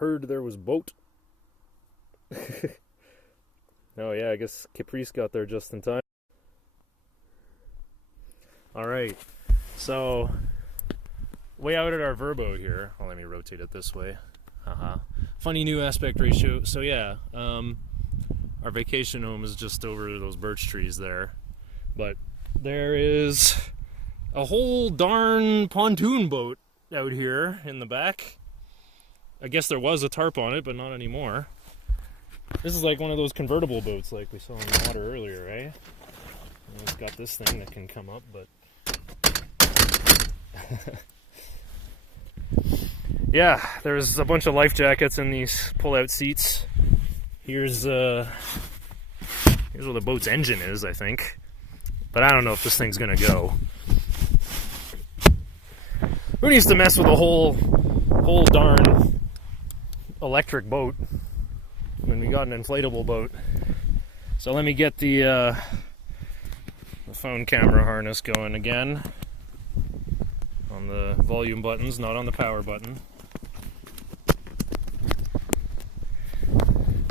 heard there was boat. Oh yeah, I guess Caprice got there just in time. Alright, so way out at our Verbo here. Well, let me rotate it this way. Funny new aspect ratio. So yeah, our vacation home is just over those birch trees there. But there is a whole darn pontoon boat out here in the back. I guess there was a tarp on it, but not anymore. This is like one of those convertible boats like we saw in the water earlier, right? And it's got this thing that can come up, but... Yeah, there's a bunch of life jackets in these pull-out seats. Here's where the boat's engine is, I think. But I don't know if this thing's gonna go. Who needs to mess with a whole darn electric boat when we got an inflatable boat? So let me get the phone camera harness going again. On the volume buttons, not on the power button.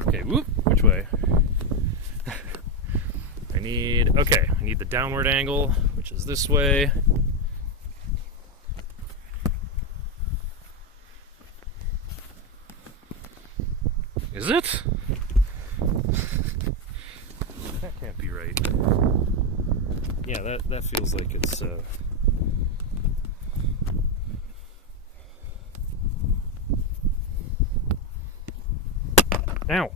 Okay, whoop, which way? I need the downward angle, which is this way. Is it? That can't be right. Yeah, that feels like it's Ow!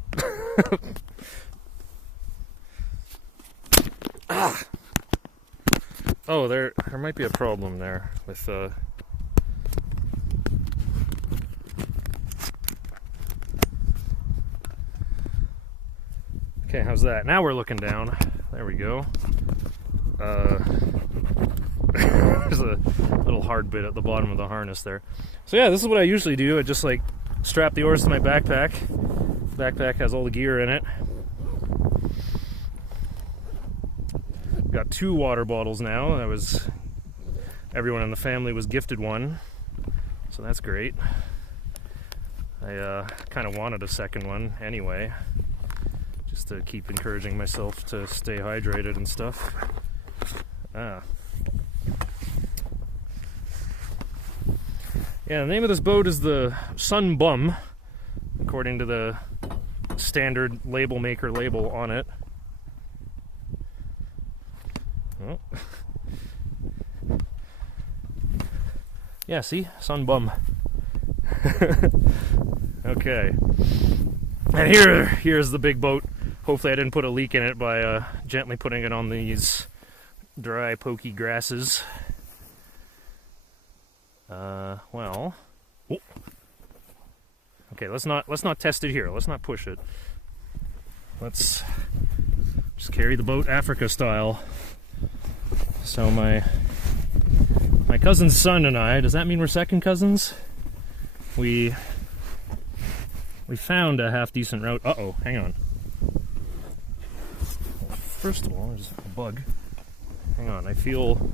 Ah! Oh, there might be a problem there with Okay, how's that? Now we're looking down. There we go. There's a little hard bit at the bottom of the harness there. So yeah, this is what I usually do. I just like strap the oars to my backpack. Backpack has all the gear in it. Got 2 water bottles now. Everyone in the family was gifted one, so that's great. I kind of wanted a second one anyway, just to keep encouraging myself to stay hydrated and stuff. Yeah, the name of this boat is the Sun Bum, according to the standard label maker label on it. Oh. Yeah, see? Sun Bum. Okay. And here's the big boat. Hopefully I didn't put a leak in it by gently putting it on these dry, pokey grasses. Well... Oh. Okay, let's not test it here. Let's not push it. Let's just carry the boat Africa style. So my cousin's son and I, does that mean we're second cousins? We found a half decent route. Uh-oh, hang on. Well, first of all, there's a bug. Hang on, I feel...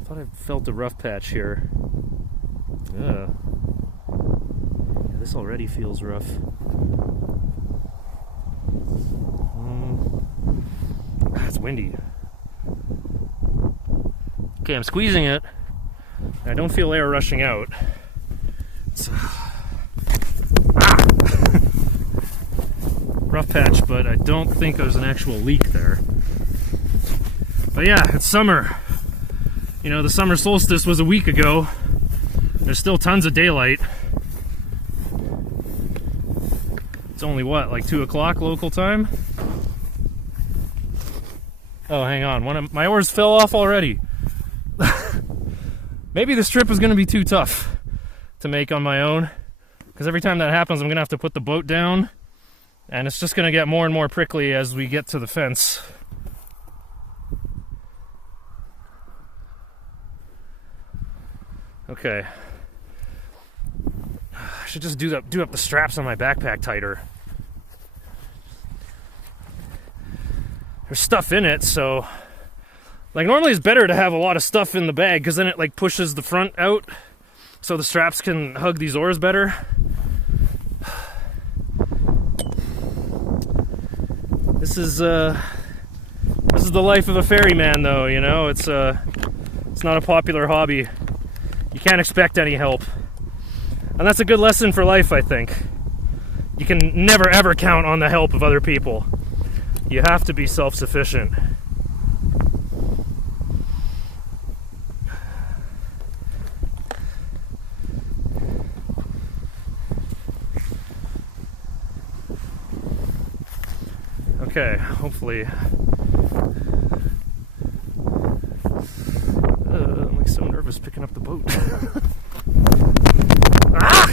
I thought I felt a rough patch here. Yeah, this already feels rough. It's windy. Okay, I'm squeezing it. I don't feel air rushing out. It's rough patch, but I don't think there's an actual leak there. But yeah, it's summer. You know, the summer solstice was a week ago. There's still tons of daylight. It's only what, like 2 o'clock local time? Oh, hang on. One of my oars fell off already. Maybe this trip is going to be too tough to make on my own, because every time that happens, I'm going to have to put the boat down, and it's just going to get more and more prickly as we get to the fence. Okay. I should just do up the straps on my backpack tighter. There's stuff in it, so Like, normally it's better to have a lot of stuff in the bag, because then it, like, pushes the front out, so the straps can hug these oars better. This is the life of a ferryman, though, you know? It's not a popular hobby. You can't expect any help. And that's a good lesson for life, I think. You can never, ever count on the help of other people. You have to be self-sufficient. Okay, hopefully. I'm like so nervous picking up the boat. Ah!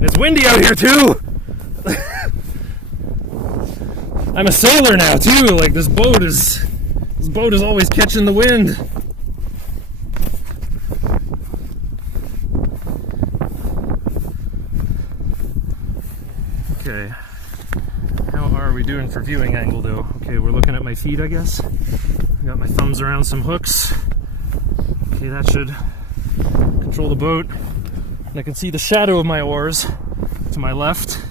It's windy out here too! I'm a sailor now too, like this boat is always catching the wind. Okay. How are we doing for viewing angle though? Okay, we're looking at my feet, I guess. I got my thumbs around some hooks. Okay, that should control the boat. And I can see the shadow of my oars to my left.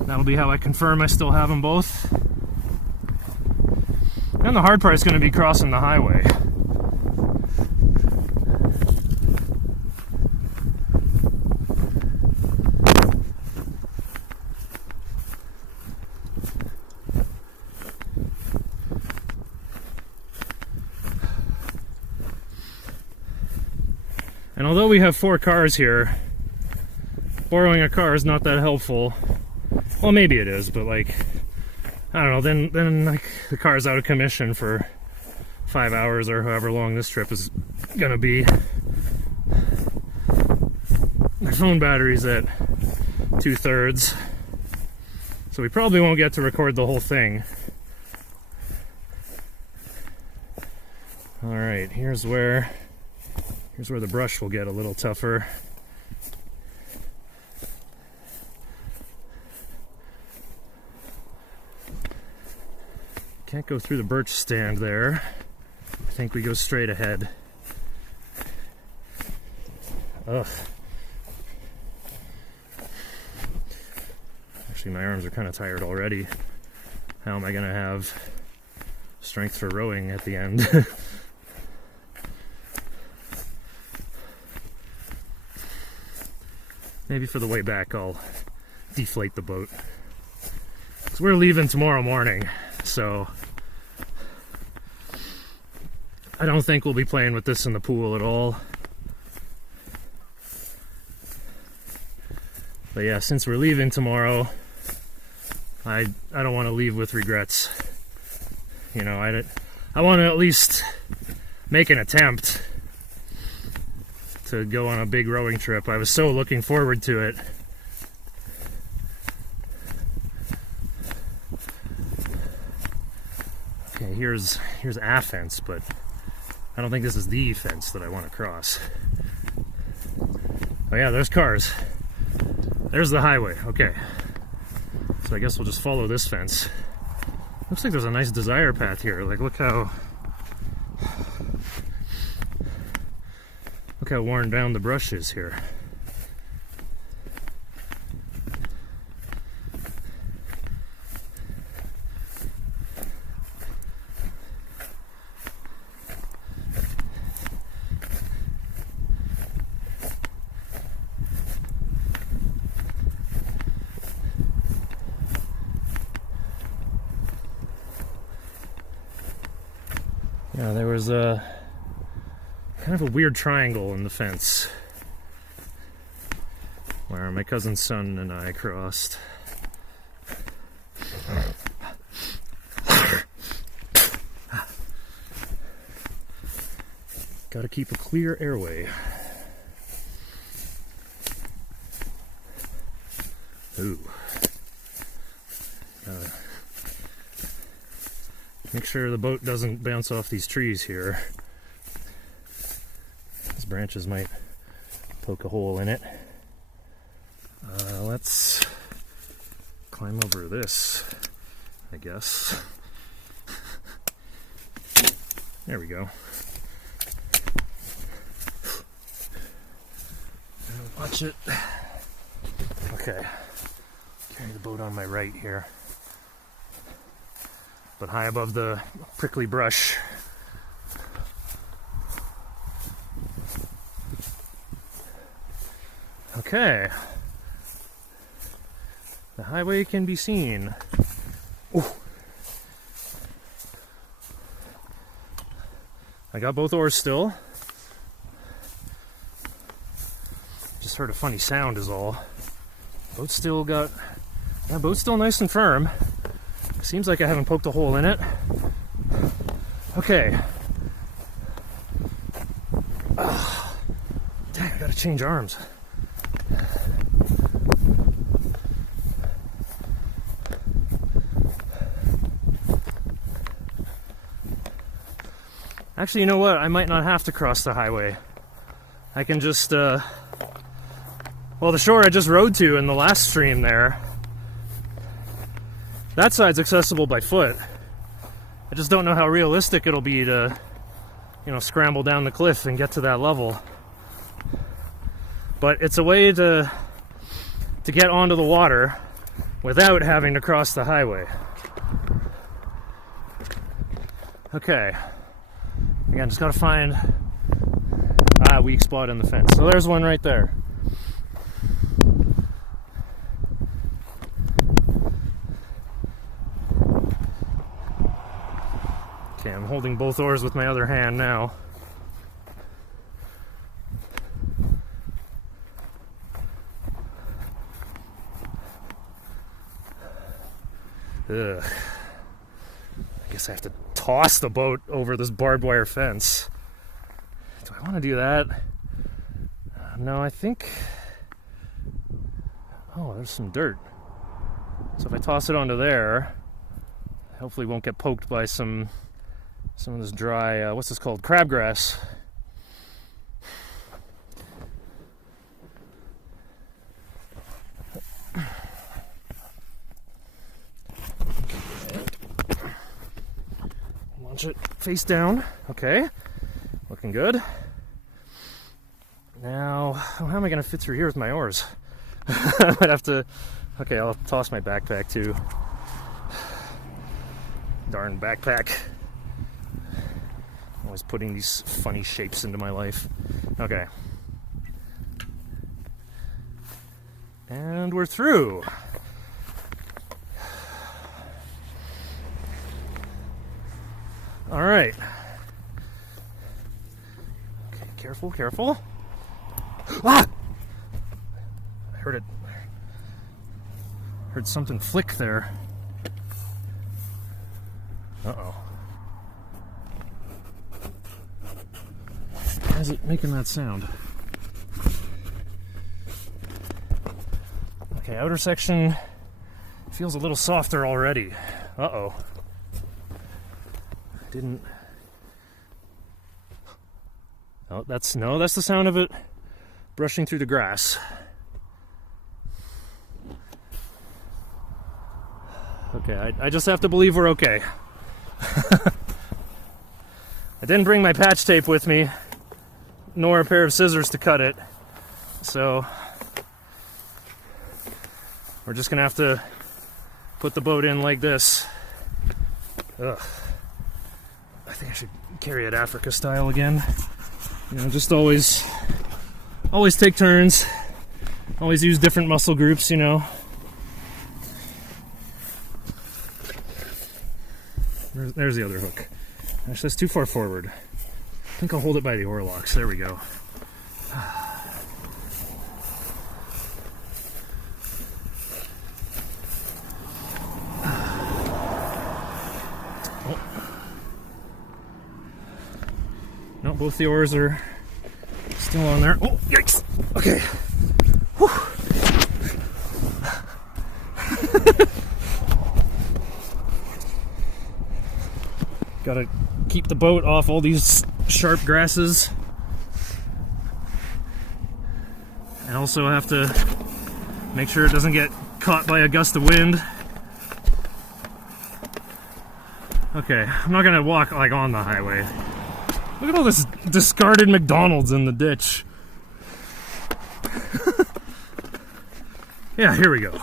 That'll be how I confirm I still have them both. And the hard part is going to be crossing the highway. And although we have 4 cars here, borrowing a car is not that helpful. Well, maybe it is, but like, I don't know, then like the car's out of commission for 5 hours or however long this trip is gonna be. My phone battery's at 2/3, so we probably won't get to record the whole thing. Alright, here's where the brush will get a little tougher. Can't go through the birch stand there. I think we go straight ahead. Ugh. Actually, my arms are kind of tired already. How am I gonna have strength for rowing at the end? Maybe for the way back I'll deflate the boat. So we're leaving tomorrow morning, so I don't think we'll be playing with this in the pool at all. But yeah, since we're leaving tomorrow, I don't want to leave with regrets. You know, I want to at least make an attempt to go on a big rowing trip. I was so looking forward to it. Okay, here's a fence, but I don't think this is the fence that I want to cross. Oh yeah, there's cars. There's the highway. Okay. So I guess we'll just follow this fence. Looks like there's a nice desire path here. Like, look how worn down the brush is here. Yeah, there was a kind of a weird triangle in the fence where my cousin's son and I crossed. Gotta keep a clear airway. Ooh. Make sure the boat doesn't bounce off these trees here. These branches might poke a hole in it. Let's climb over this, I guess. There we go. Watch it. Okay. Carry the boat on my right here. But high above the prickly brush. Okay. The highway can be seen. Ooh. I got both oars still. Just heard a funny sound is all. Boat's still nice and firm. Seems like I haven't poked a hole in it. Okay. Dang, I gotta change arms. Actually, you know what? I might not have to cross the highway. I can just, well, the shore I just rode to in the last stream there, that side's accessible by foot. I just don't know how realistic it'll be to, you know, scramble down the cliff and get to that level. But it's a way to get onto the water without having to cross the highway. Okay. Again, just gotta find a weak spot in the fence. So there's one right there. Okay, I'm holding both oars with my other hand now. Ugh. I guess I have to toss the boat over this barbed wire fence. Do I want to do that? No, I think... Oh, there's some dirt. So if I toss it onto there, hopefully won't get poked by some of this dry, what's this called? Crabgrass. Launch it face down. Okay, looking good. Now, how am I going to fit through here with my oars? I might have to... Okay, I'll toss my backpack too. Darn backpack. Always putting these funny shapes into my life. Okay. And we're through. All right. Okay, careful, careful. Ah! I heard it. Heard something flick there. Uh-oh. Why is it making that sound? Okay, outer section feels a little softer already. Uh-oh. Didn't... Oh, that's the sound of it brushing through the grass. Okay, I just have to believe we're okay. I didn't bring my patch tape with me, nor a pair of scissors to cut it, so we're just gonna have to put the boat in like this. Ugh. I think I should carry it Africa style again. You know, just always take turns. Always use different muscle groups, you know. There's the other hook. Actually, that's too far forward. I think I'll hold it by the oar locks. There we go. Oh. No, both the oars are still on there. Oh, yikes! Okay. Whew. Gotta keep the boat off all these sharp grasses. And also have to make sure it doesn't get caught by a gust of wind. Okay, I'm not gonna walk like on the highway. Look at all this discarded McDonald's in the ditch. Yeah, here we go.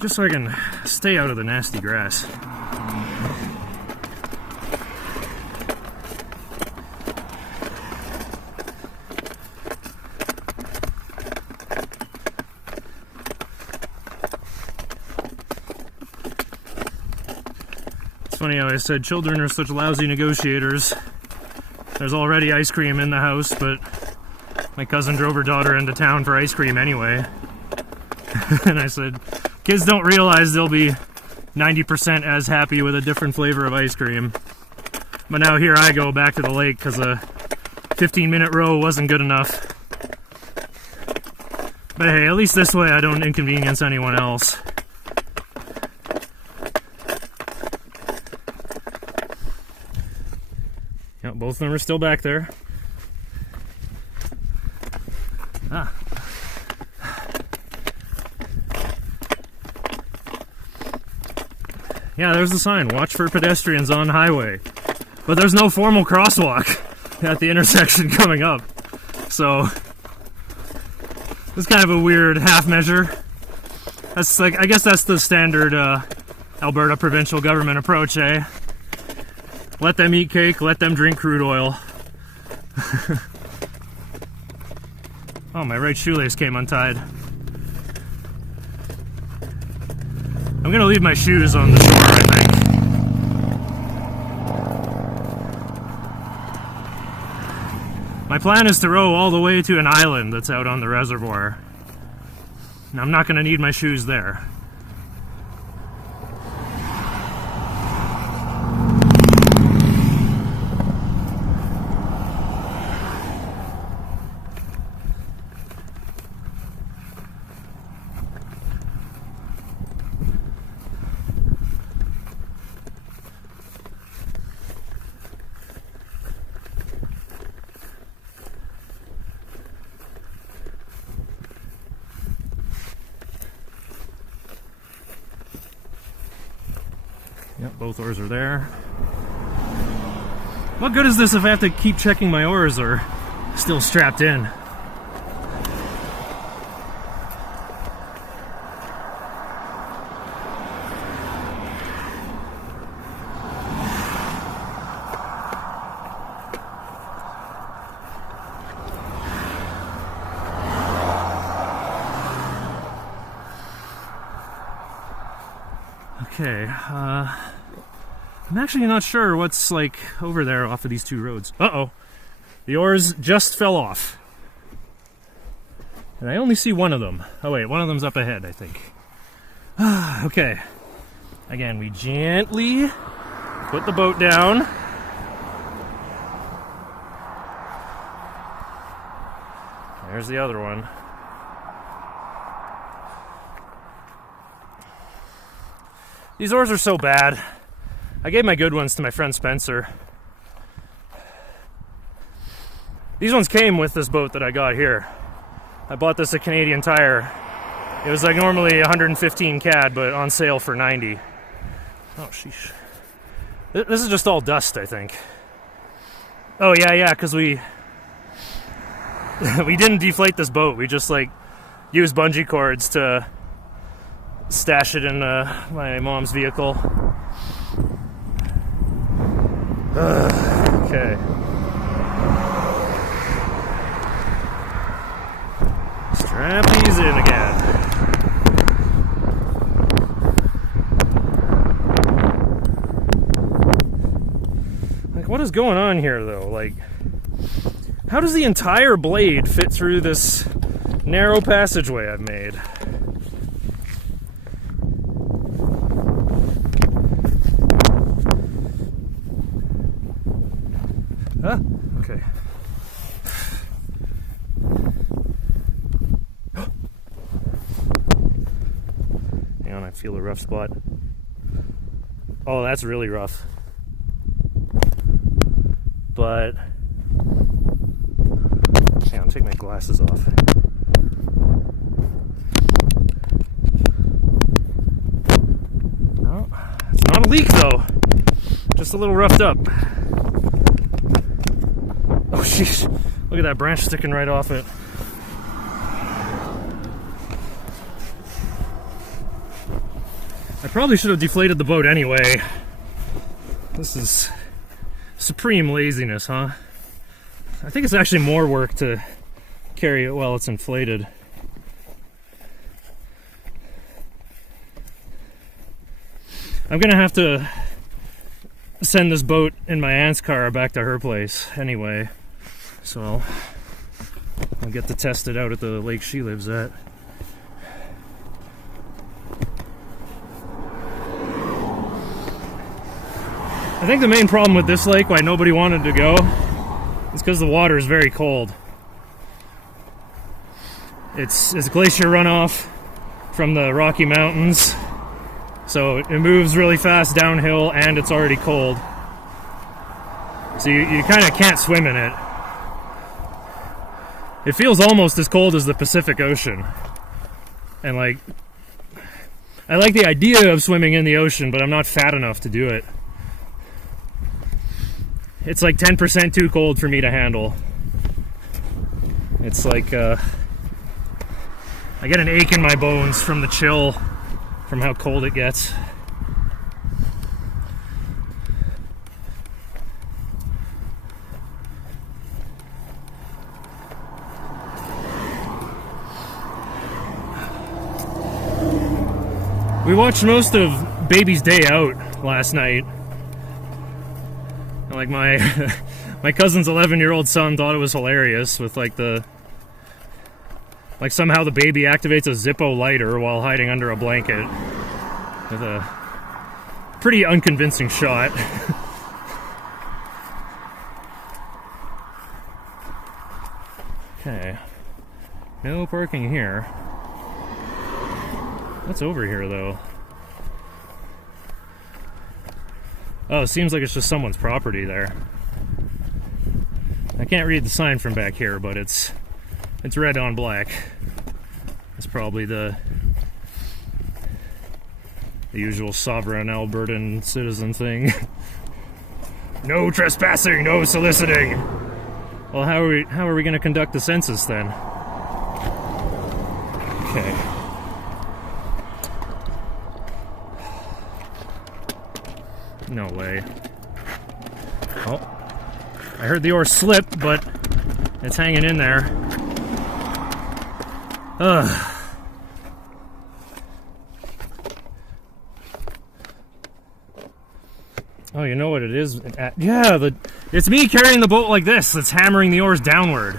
Just so I can stay out of the nasty grass. It's funny how I said children are such lousy negotiators. There's already ice cream in the house, but my cousin drove her daughter into town for ice cream anyway. And I said, kids don't realize they'll be 90% as happy with a different flavor of ice cream. But now here I go back to the lake because a 15-minute row wasn't good enough. But hey, at least this way I don't inconvenience anyone else. Yep, both of them are still back there. Ah. Yeah, there's the sign, watch for pedestrians on highway. But there's no formal crosswalk at the intersection coming up. So, it's kind of a weird half measure. That's like, I guess that's the standard Alberta provincial government approach, eh? Let them eat cake, let them drink crude oil. Oh, my right shoelace came untied. I'm gonna leave my shoes on the shore, I think. My plan is to row all the way to an island that's out on the reservoir. And I'm not gonna need my shoes there. Yep, both oars are there. What good is this if I have to keep checking my oars are still strapped in? Okay, I'm actually not sure what's like over there off of these two roads. Uh-oh, the oars just fell off. And I only see one of them. Oh wait, one of them's up ahead, I think. Okay, again, we gently put the boat down. There's the other one. These oars are so bad. I gave my good ones to my friend Spencer. These ones came with this boat that I got here. I bought this at Canadian Tire. It was like normally 115 CAD, but on sale for 90. Oh, sheesh. This is just all dust, I think. Oh, yeah, because we didn't deflate this boat. We just, like, used bungee cords to stash it in my mom's vehicle. Okay. Strap these in again. Like, what is going on here, though? Like, how does the entire blade fit through this narrow passageway I've made? Huh? Okay. Hang on, I feel a rough spot. Oh, that's really rough. But hang on, take my glasses off. No, it's not a leak though. Just a little roughed up. Jeez, look at that branch sticking right off it. I probably should have deflated the boat anyway. This is supreme laziness, huh? I think it's actually more work to carry it while it's inflated. I'm gonna have to send this boat in my aunt's car back to her place anyway, so I'll get to test it out at the lake she lives at. I think the main problem with this lake, why nobody wanted to go, is because the water is very cold. It's glacier runoff from the Rocky Mountains, so it moves really fast downhill and it's already cold. So you kind of can't swim in it. It feels almost as cold as the Pacific Ocean. And like, I like the idea of swimming in the ocean, but I'm not fat enough to do it. It's like 10% too cold for me to handle. It's like, I get an ache in my bones from the chill, from how cold it gets. We watched most of Baby's Day Out last night. Like my cousin's 11-year-old son thought it was hilarious with like somehow the baby activates a Zippo lighter while hiding under a blanket with a pretty unconvincing shot. Okay, no parking here. What's over here though? Oh, it seems like it's just someone's property there. I can't read the sign from back here, but it's red on black. It's probably the usual sovereign Albertan citizen thing. No trespassing, no soliciting. Well, how are we going to conduct the census then? Okay. No way. Oh, I heard the oar slip, but it's hanging in there. Ugh. Oh, you know what it is? Yeah, it's me carrying the boat like this. That's hammering the oars downward.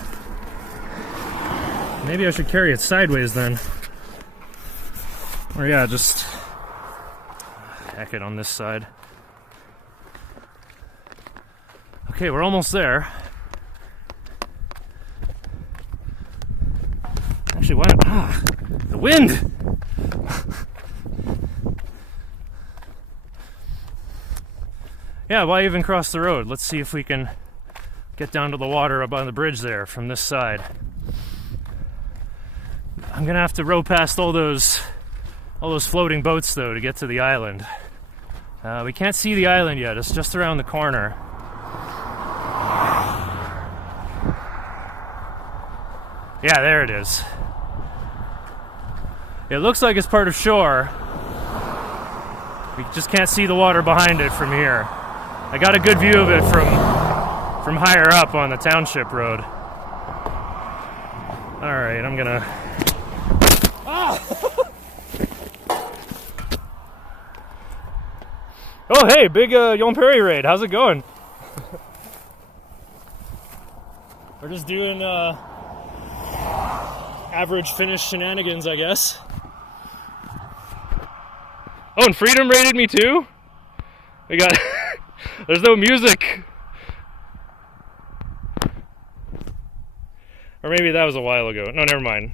Maybe I should carry it sideways then. Or yeah, just heck it on this side. Okay, we're almost there. Actually, why not? The wind! Yeah, why even cross the road? Let's see if we can get down to the water up on the bridge there from this side. I'm gonna have to row past all those floating boats though to get to the island. We can't see the island yet, it's just around the corner. Yeah, there it is. It looks like it's part of shore. We just can't see the water behind it from here. I got a good view of it from higher up on the township road. Alright, I'm gonna... Ah! Oh, hey, big Yon Prairie raid. How's it going? We're just doing average Finnish shenanigans, I guess. Oh, and Freedom raided me too? We got... There's no music. Or maybe that was a while ago. No, never mind.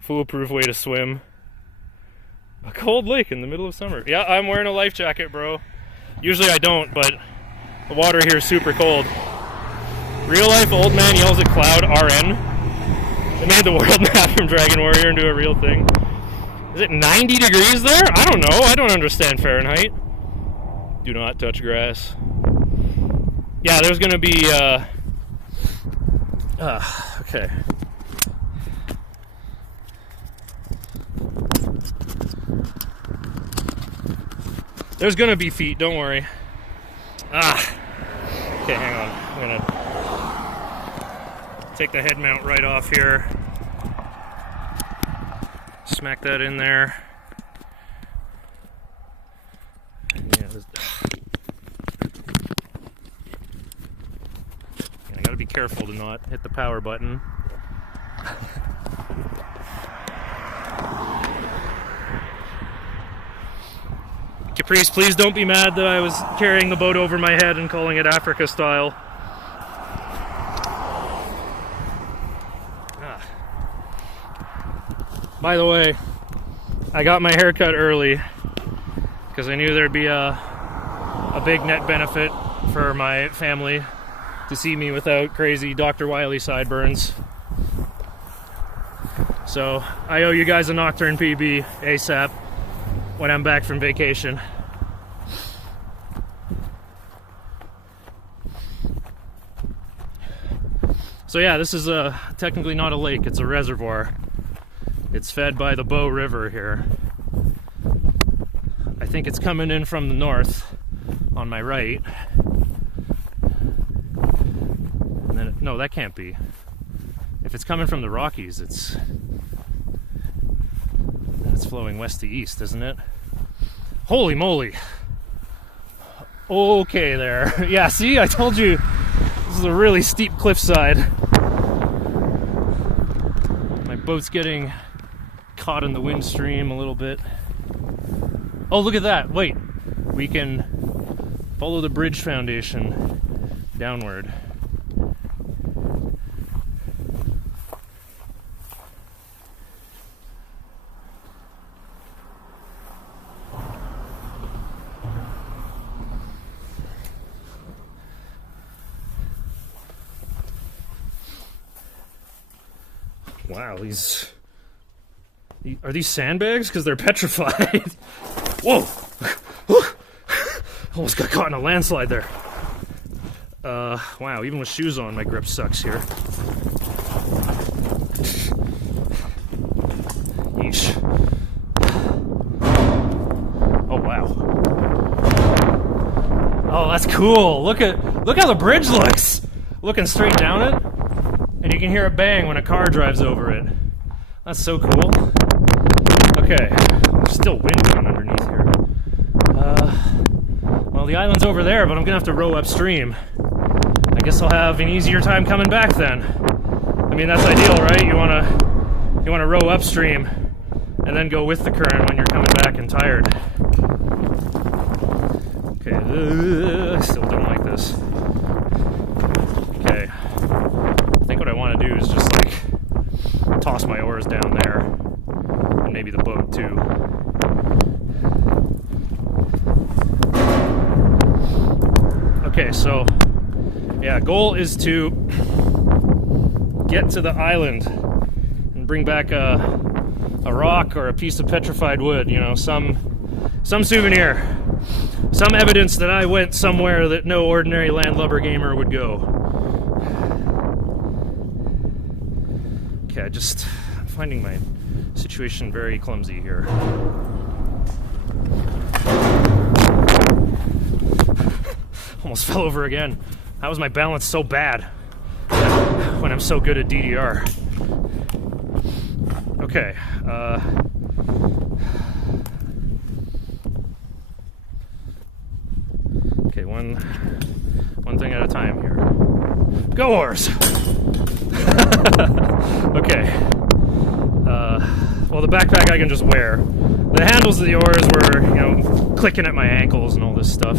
Foolproof way to swim. A cold lake in the middle of summer. Yeah, I'm wearing a life jacket, bro. Usually I don't, but the water here is super cold. Real life old man yells at cloud RN. They made the world map from Dragon Warrior into a real thing. Is it 90 degrees there? I don't know. I don't understand Fahrenheit. Do not touch grass. Yeah, there's gonna be Okay. There's gonna be feet, don't worry. Okay, hang on. I'm gonna take the head mount right off here. Smack that in there. Yeah, I gotta be careful to not hit the power button. Caprice, please don't be mad that I was carrying the boat over my head and calling it Africa style. By the way, I got my hair cut early because I knew there'd be a big net benefit for my family to see me without crazy Dr. Wiley sideburns. So I owe you guys a Nocturne PB ASAP when I'm back from vacation. So yeah, this is technically not a lake, it's a reservoir. It's fed by the Bow River here. I think it's coming in from the north on my right. And then, no, that can't be. If it's coming from the Rockies, it's flowing west to east, isn't it? Holy moly. Okay there. Yeah, see, I told you this is a really steep cliffside. My boat's getting caught in the wind stream a little bit. Oh, look at that. Wait. We can follow the bridge foundation downward. Wow, are these sandbags? Because they're petrified. Whoa! Almost got caught in a landslide there. Wow, even with shoes on, my grip sucks here. Yeesh. Oh, wow. Oh, that's cool. Look how the bridge looks. Looking straight down it, and you can hear it bang when a car drives over it. That's so cool. Okay, there's still wind going underneath here. Well, the island's over there, but I'm gonna have to row upstream. I guess I'll have an easier time coming back then. I mean, that's ideal, right? You wanna row upstream and then go with the current when you're coming back and tired. Okay, I still don't like this. Okay, I think what I want to do is just like toss my oars down there, and maybe the boat too. Okay, so yeah, goal is to get to the island and bring back a rock or a piece of petrified wood, you know, some souvenir, some evidence that I went somewhere that no ordinary landlubber gamer would go. Okay, I'm finding my situation very clumsy here. Almost fell over again. How was my balance so bad when I'm so good at DDR? Okay, okay, one thing at a time here. Go oars! Okay. Well, the backpack I can just wear. The handles of the oars were, you know, clicking at my ankles and all this stuff.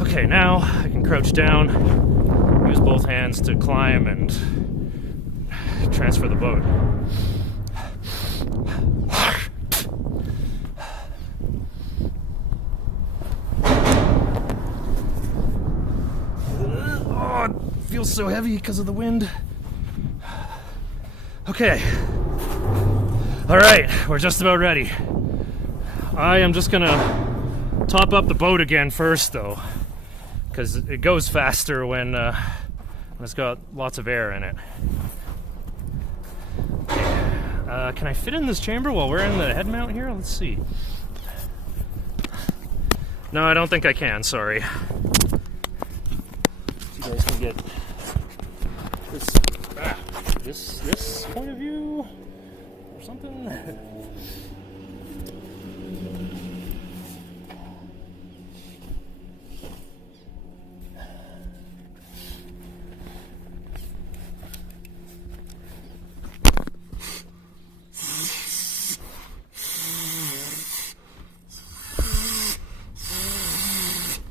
Okay, now I can crouch down, use both hands to climb and transfer the boat. Oh, it feels so heavy because of the wind. Okay. All right, we're just about ready. I am just gonna top up the boat again first, though, because it goes faster when It's got lots of air in it. Can I fit in this chamber while wearing the head mount here? Let's see. No, I don't think I can, sorry. You guys can get this point of view or something.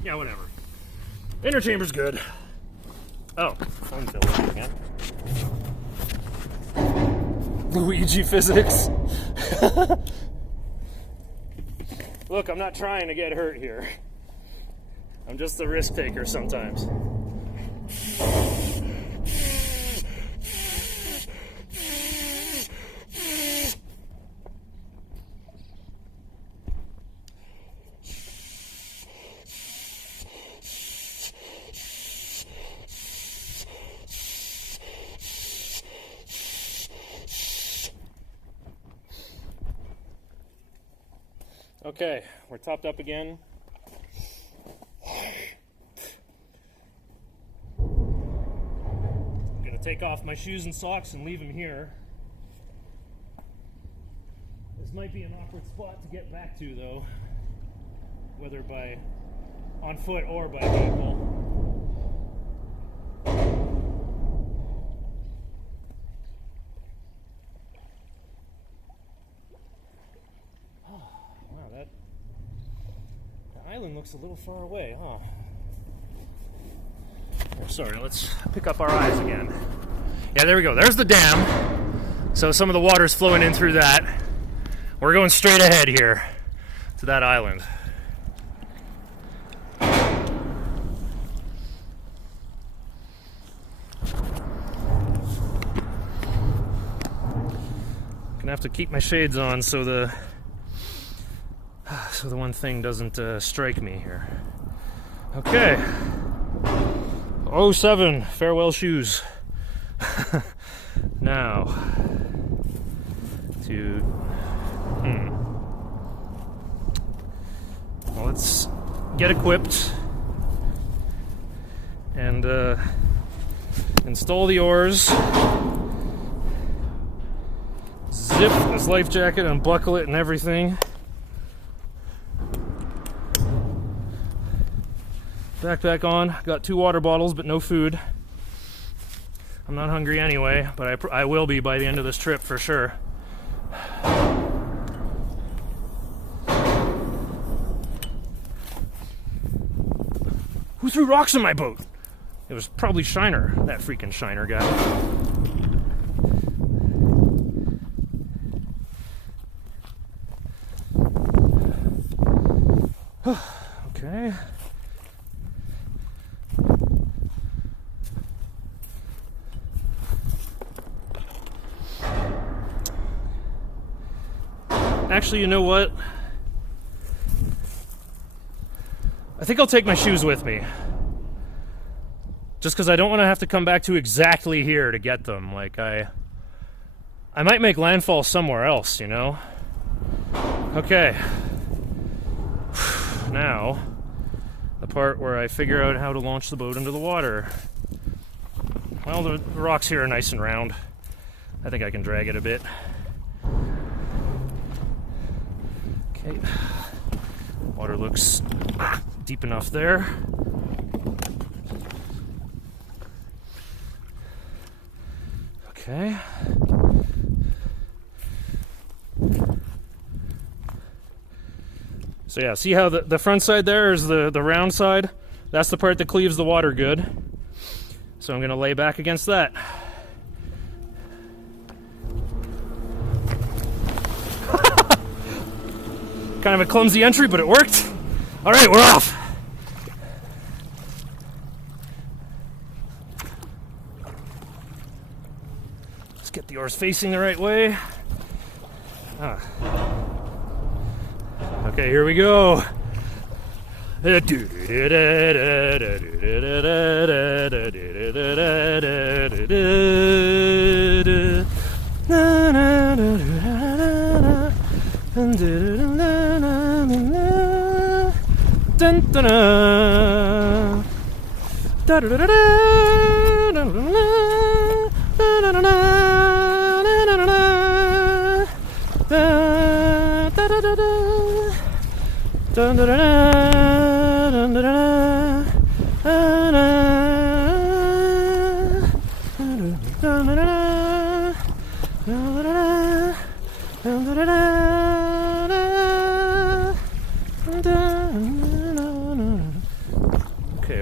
Yeah, whatever. Inner chamber's good. Oh, phone bill again. Luigi physics. Look, I'm not trying to get hurt here. I'm just the risk taker sometimes. Okay, we're topped up again. I'm gonna take off my shoes and socks and leave them here. This might be an awkward spot to get back to, though, whether by on foot or by vehicle. Island looks a little far away, huh? Oh, sorry, let's pick up our eyes again. Yeah, there we go. There's the dam. So some of the water's flowing in through that. We're going straight ahead here to that island. Gonna have to keep my shades on so the one thing doesn't strike me here. Okay. 07, farewell shoes. Now, well, let's get equipped and install the oars. Zip this life jacket, unbuckle it and everything. Backpack on. Got 2 water bottles, but no food. I'm not hungry anyway, but I will be by the end of this trip for sure. Who threw rocks in my boat? It was probably Shiner, that freaking Shiner guy. Okay. Actually, you know what? I think I'll take my shoes with me. Just because I don't want to have to come back to exactly here to get them. Like, I might make landfall somewhere else, you know? Okay. Now, the part where I figure out how to launch the boat into the water. Well, the rocks here are nice and round. I think I can drag it a bit. Okay, water looks deep enough there. Okay. So yeah, see how the front side there is the round side? That's the part that cleaves the water good. So I'm going to lay back against that. Kind of a clumsy entry, but it worked. All right, we're off. Let's get the oars facing the right way. Okay, here we go. Okay,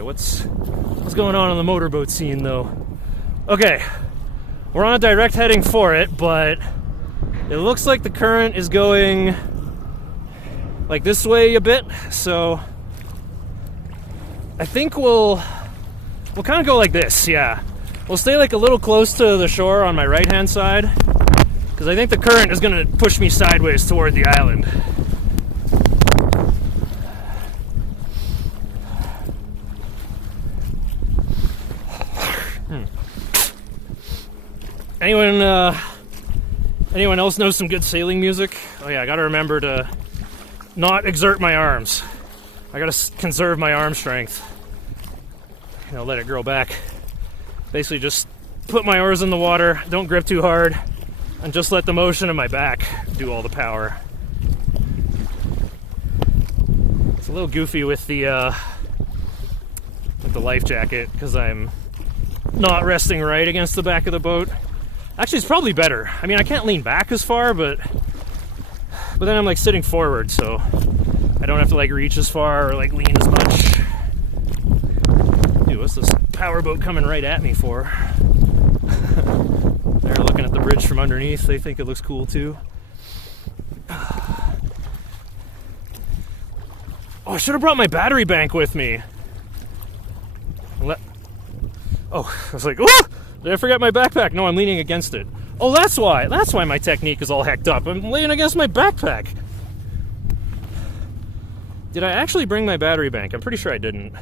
what's going on the motorboat scene though? Okay, we're on a direct heading for it, but it looks like the current is going like this way a bit, so I think we'll kind of go like this, yeah. We'll stay like a little close to the shore on my right-hand side, because I think the current is going to push me sideways toward the island. Anyone else know some good sailing music? Oh yeah, I gotta remember to not exert my arms. I gotta conserve my arm strength. Let it grow back. Basically just put my oars in the water, don't grip too hard, and just let the motion of my back do all the power. It's a little goofy with the life jacket, because I'm not resting right against the back of the boat. Actually, it's probably better. I mean, I can't lean back as far, but then I'm like sitting forward, so I don't have to like reach as far or like lean as much. Dude, what's this powerboat coming right at me for? They're looking at the bridge from underneath. They think it looks cool too. Oh, I should have brought my battery bank with me. Oh, I was like, oh! Did I forget my backpack? No, I'm leaning against it. Oh, that's why. That's why my technique is all hecked up. I'm leaning against my backpack. Did I actually bring my battery bank? I'm pretty sure I didn't.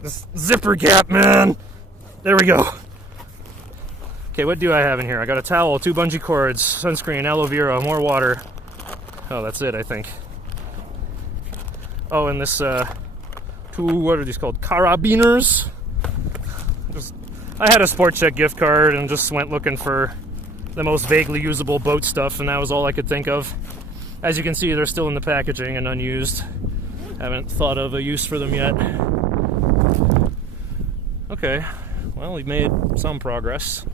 This zipper gap, man. There we go. Okay, what do I have in here? I got a towel, 2 bungee cords, sunscreen, aloe vera, more water. Oh, that's it, I think. Oh, and this, 2, what are these called? Carabiners? I had a Sport Check gift card and just went looking for the most vaguely usable boat stuff, and that was all I could think of. As you can see, they're still in the packaging and unused. Haven't thought of a use for them yet. Okay, well, we've made some progress.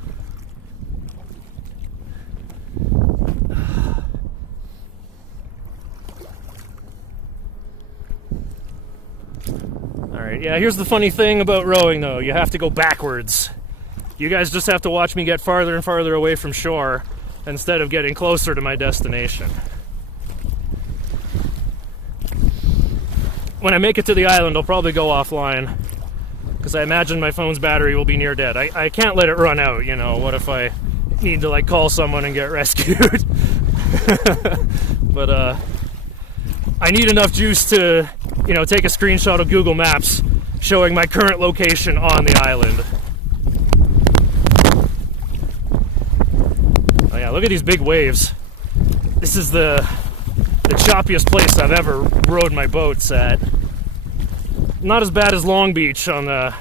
Alright, yeah, here's the funny thing about rowing, though. You have to go backwards. You guys just have to watch me get farther and farther away from shore instead of getting closer to my destination. When I make it to the island, I'll probably go offline, because I imagine my phone's battery will be near dead. I can't let it run out, you know. What if I need to, like, call someone and get rescued? But, I need enough juice to, you know, take a screenshot of Google Maps showing my current location on the island. Oh yeah, look at these big waves. This is the choppiest place I've ever rode my boats at. Not as bad as Long Beach on the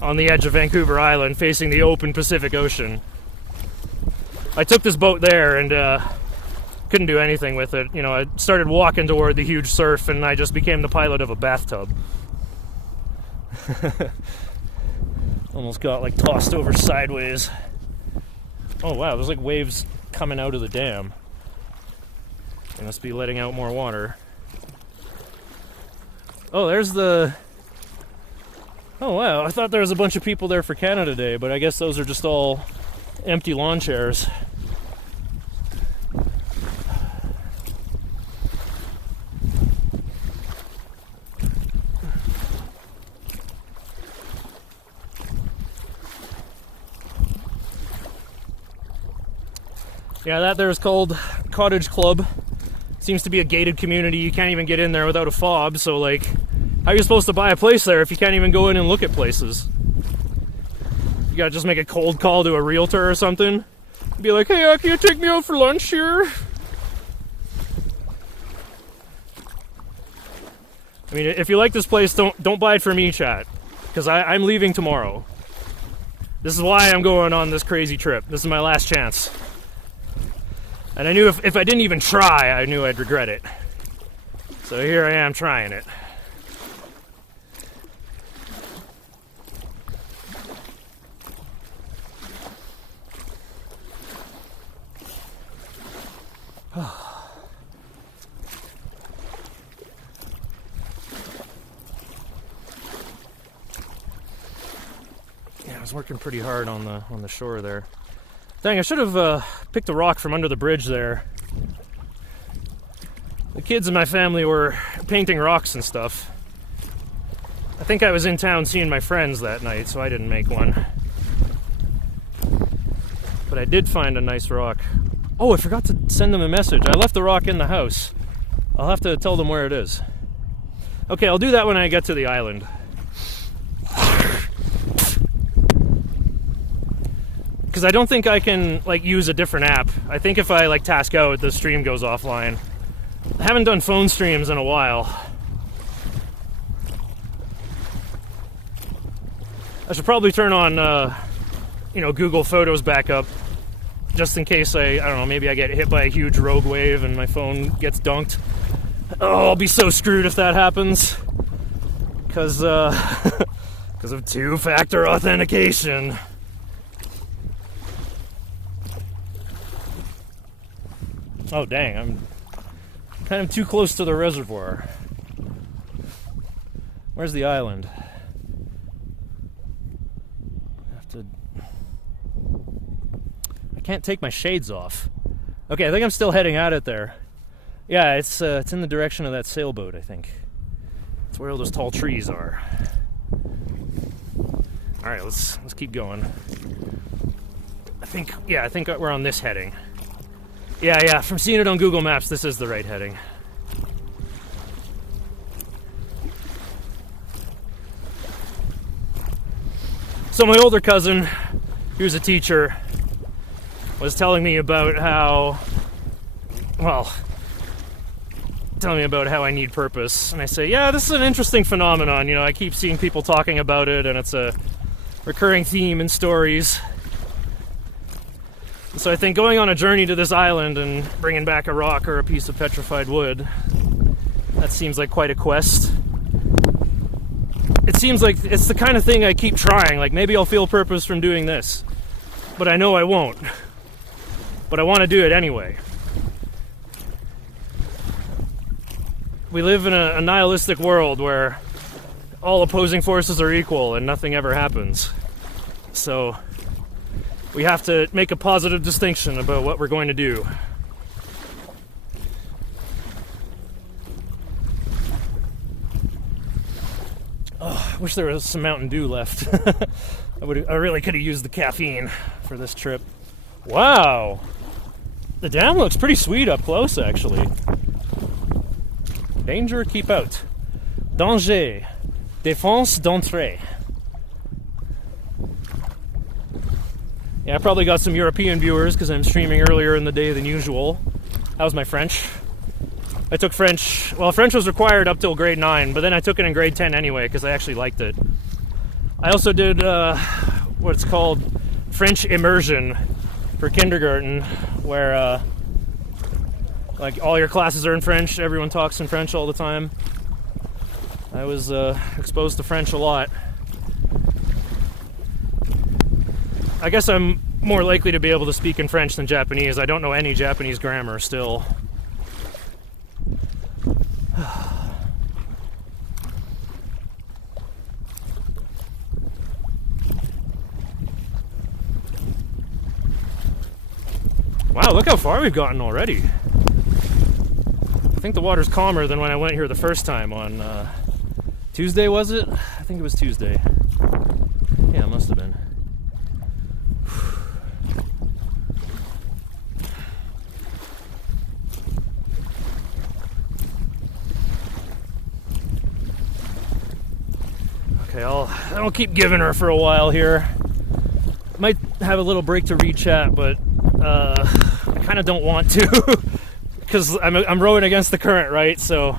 edge of Vancouver Island, facing the open Pacific Ocean. I took this boat there and couldn't do anything with it. You know, I started walking toward the huge surf and I just became the pilot of a bathtub. Almost got like tossed over sideways. Oh wow, there's like waves coming out of the dam. They must be letting out more water. Oh, there's the... Oh wow, I thought there was a bunch of people there for Canada Day, but I guess those are just all empty lawn chairs. Yeah, that there's called Cottage Club. Seems to be a gated community. You can't even get in there without a fob, so like, how are you supposed to buy a place there if you can't even go in and look at places? You gotta just make a cold call to a realtor or something. Be like, hey, can you take me out for lunch here? I mean, if you like this place, don't buy it for me, chat. Because I'm leaving tomorrow. This is why I'm going on this crazy trip. This is my last chance. And I knew if I didn't even try, I knew I'd regret it. So here I am trying it. Yeah, I was working pretty hard on the shore there. Dang, I should have picked a rock from under the bridge there. The kids in my family were painting rocks and stuff. I think I was in town seeing my friends that night, so I didn't make one. But I did find a nice rock. Oh, I forgot to send them a message. I left the rock in the house. I'll have to tell them where it is. Okay, I'll do that when I get to the island. Because I don't think I can like use a different app. I think if I like task out, the stream goes offline. I haven't done phone streams in a while. I should probably turn on, Google Photos backup, just in case I don't know, maybe I get hit by a huge rogue wave and my phone gets dunked. Oh, I'll be so screwed if that happens. Because of two-factor authentication. Oh dang, I'm kind of too close to the reservoir. Where's the island? I can't take my shades off. Okay, I think I'm still heading at it there. Yeah, it's in the direction of that sailboat, I think. It's where all those tall trees are. Alright, let's keep going. I think we're on this heading. Yeah, from seeing it on Google Maps, this is the right heading. So my older cousin, he was a teacher, was telling me about how I need purpose. And I say, yeah, this is an interesting phenomenon. I keep seeing people talking about it, and it's a recurring theme in stories. So I think going on a journey to this island and bringing back a rock or a piece of petrified wood, that seems like quite a quest. It seems like it's the kind of thing I keep trying. Like, maybe I'll feel purpose from doing this, but I know I won't. But I want to do it anyway. We live in a nihilistic world where all opposing forces are equal and nothing ever happens. So we have to make a positive distinction about what we're going to do. Oh, I wish there was some Mountain Dew left. I really could have used the caffeine for this trip. Wow! The dam looks pretty sweet up close, actually. Danger, keep out. Danger. Défense d'entrée. Yeah, I probably got some European viewers because I'm streaming earlier in the day than usual. That was my French. I took French. Well, French was required up till grade 9, but then I took it in grade 10 anyway because I actually liked it. I also did what's called French immersion for kindergarten, where like all your classes are in French, everyone talks in French all the time. I was exposed to French a lot. I guess I'm more likely to be able to speak in French than Japanese. I don't know any Japanese grammar still. Wow, look how far we've gotten already. I think the water's calmer than when I went here the first time on Tuesday, was it? I think it was Tuesday. Yeah, it must have been. Okay, I'll keep giving her for a while here. Might have a little break to read chat, but I kind of don't want to because I'm rowing against the current, right? So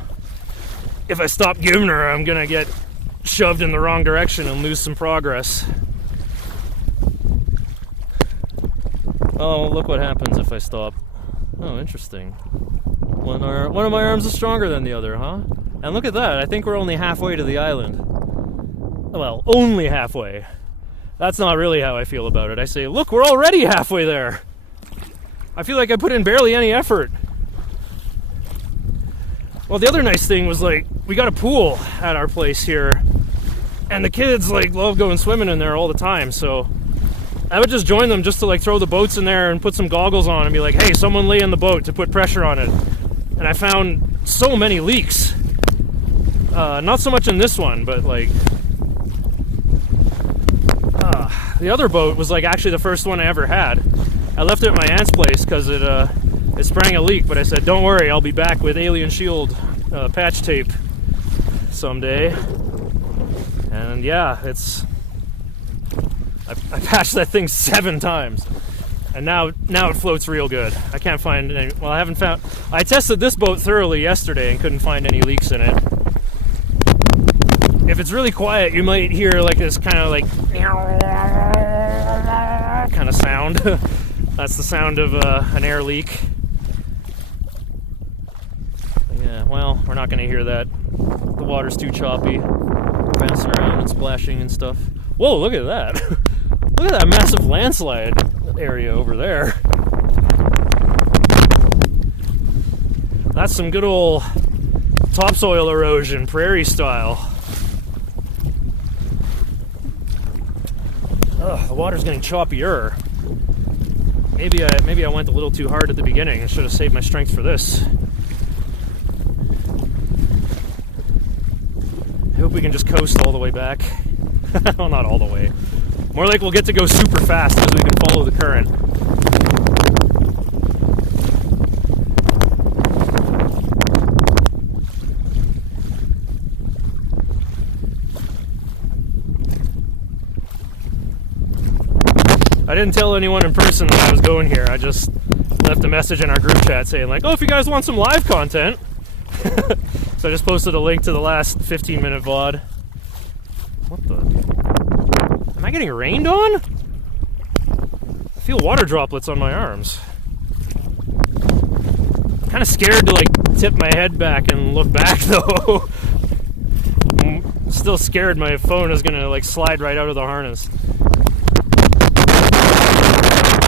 if I stop giving her, I'm gonna get shoved in the wrong direction and lose some progress. Oh, look what happens if I stop. Oh, interesting. One of my arms is stronger than the other, huh? And look at that, I think we're only halfway to the island. Well, only halfway. That's not really how I feel about it. I say, look, we're already halfway there. I feel like I put in barely any effort. Well, the other nice thing was, like, we got a pool at our place here, and the kids, like, love going swimming in there all the time, so I would just join them just to, like, throw the boats in there and put some goggles on and be like, hey, someone lay in the boat to put pressure on it. And I found so many leaks. Not so much in this one, but, like, the other boat was, like, actually the first one I ever had. I left it at my aunt's place because it sprang a leak, but I said, don't worry, I'll be back with Alien Shield patch tape someday. And yeah, I patched that thing 7 times, and now it floats real good. I can't find any. Well, I tested this boat thoroughly yesterday and couldn't find any leaks in it. If it's really quiet, you might hear like this kind of like kind of sound. That's the sound of an air leak. Yeah, well, we're not going to hear that. The water's too choppy, bouncing around and splashing and stuff. Whoa, look at that. Look at that massive landslide area over there. That's some good old topsoil erosion, prairie style. Ugh, the water's getting choppier. Maybe I went a little too hard at the beginning. I should have saved my strength for this. I hope we can just coast all the way back. Well, not all the way. More like we'll get to go super fast because we can follow the current. I didn't tell anyone in person that I was going here. I just left a message in our group chat saying like, oh, if you guys want some live content. So I just posted a link to the last 15-minute VOD. What the? Am I getting rained on? I feel water droplets on my arms. I'm kind of scared to like tip my head back and look back though. I'm still scared my phone is gonna like slide right out of the harness.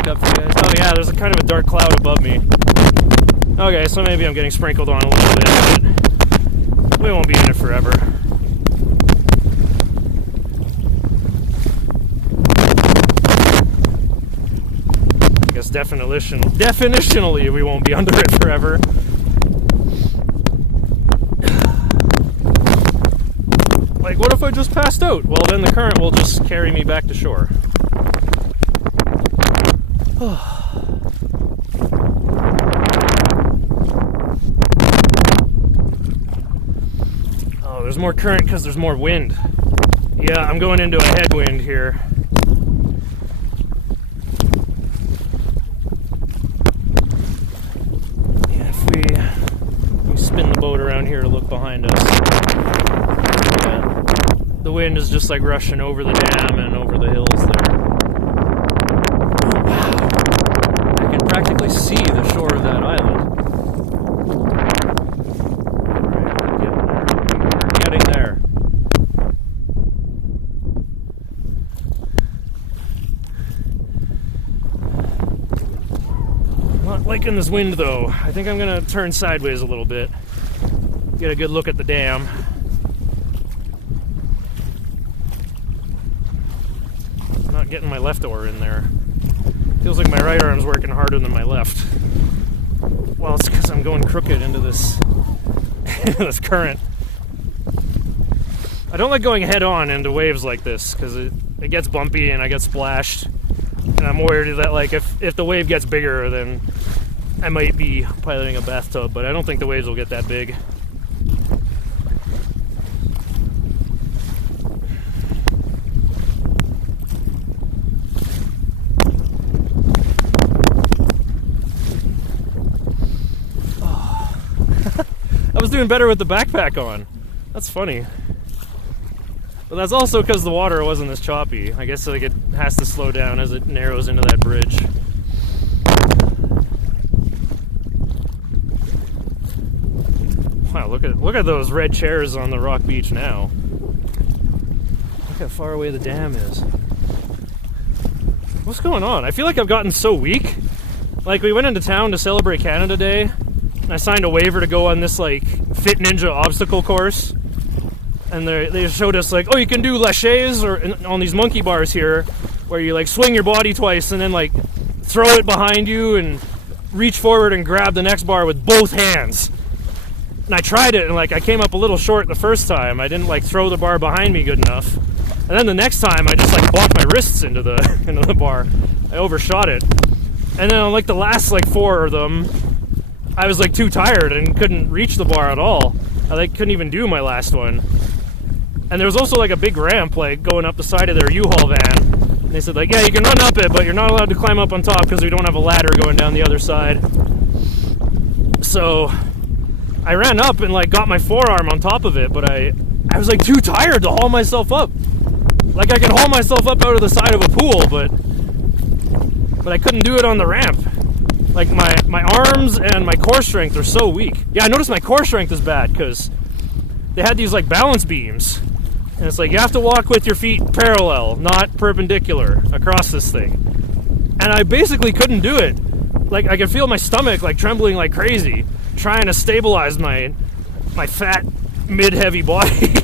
Up for you guys. Oh yeah, there's a kind of a dark cloud above me. Okay, so maybe I'm getting sprinkled on a little bit, but we won't be in it forever. I guess definitionally we won't be under it forever. Like, what if I just passed out? Well, then the current will just carry me back to shore. Oh, there's more current because there's more wind. Yeah, I'm going into a headwind here. Yeah, if we spin the boat around here to look behind us. Yeah, the wind is just like rushing over the dam and over the hills there. Practically see the shore of that island. We're getting there. I'm not liking this wind though. I think I'm gonna turn sideways a little bit. Get a good look at the dam. I'm not getting my left oar in there. Feels like my right arm's working harder than my left. Well, it's because I'm going crooked into this this current. I don't like going head on into waves like this because it gets bumpy and I get splashed. And I'm worried that like if the wave gets bigger, then I might be piloting a bathtub, but I don't think the waves will get that big. I was doing better with the backpack on. That's funny. But that's also because the water wasn't as choppy. I guess like it has to slow down as it narrows into that bridge. Wow, look at those red chairs on the rock beach now. Look how far away the dam is. What's going on? I feel like I've gotten so weak. Like, we went into town to celebrate Canada Day, and I signed a waiver to go on this, like, Fit Ninja obstacle course. And they showed us, like, oh, you can do laches or on these monkey bars here, where you, like, swing your body twice and then, like, throw it behind you and reach forward and grab the next bar with both hands. And I tried it, and, like, I came up a little short the first time. I didn't, like, throw the bar behind me good enough. And then the next time, I just, like, blocked my wrists into the bar. I overshot it. And then on, like, the last, like, 4 of them, I was, like, too tired and couldn't reach the bar at all. I, like, couldn't even do my last one. And there was also, like, a big ramp, like, going up the side of their U-Haul van. And they said, like, yeah, you can run up it, but you're not allowed to climb up on top because we don't have a ladder going down the other side. So I ran up and, like, got my forearm on top of it, but I was, like, too tired to haul myself up. Like, I could haul myself up out of the side of a pool, but I couldn't do it on the ramp. Like, my arms and my core strength are so weak. Yeah, I noticed my core strength is bad, because they had these, like, balance beams. And it's like, you have to walk with your feet parallel, not perpendicular, across this thing. And I basically couldn't do it. Like, I could feel my stomach, like, trembling like crazy, trying to stabilize my fat, mid-heavy body.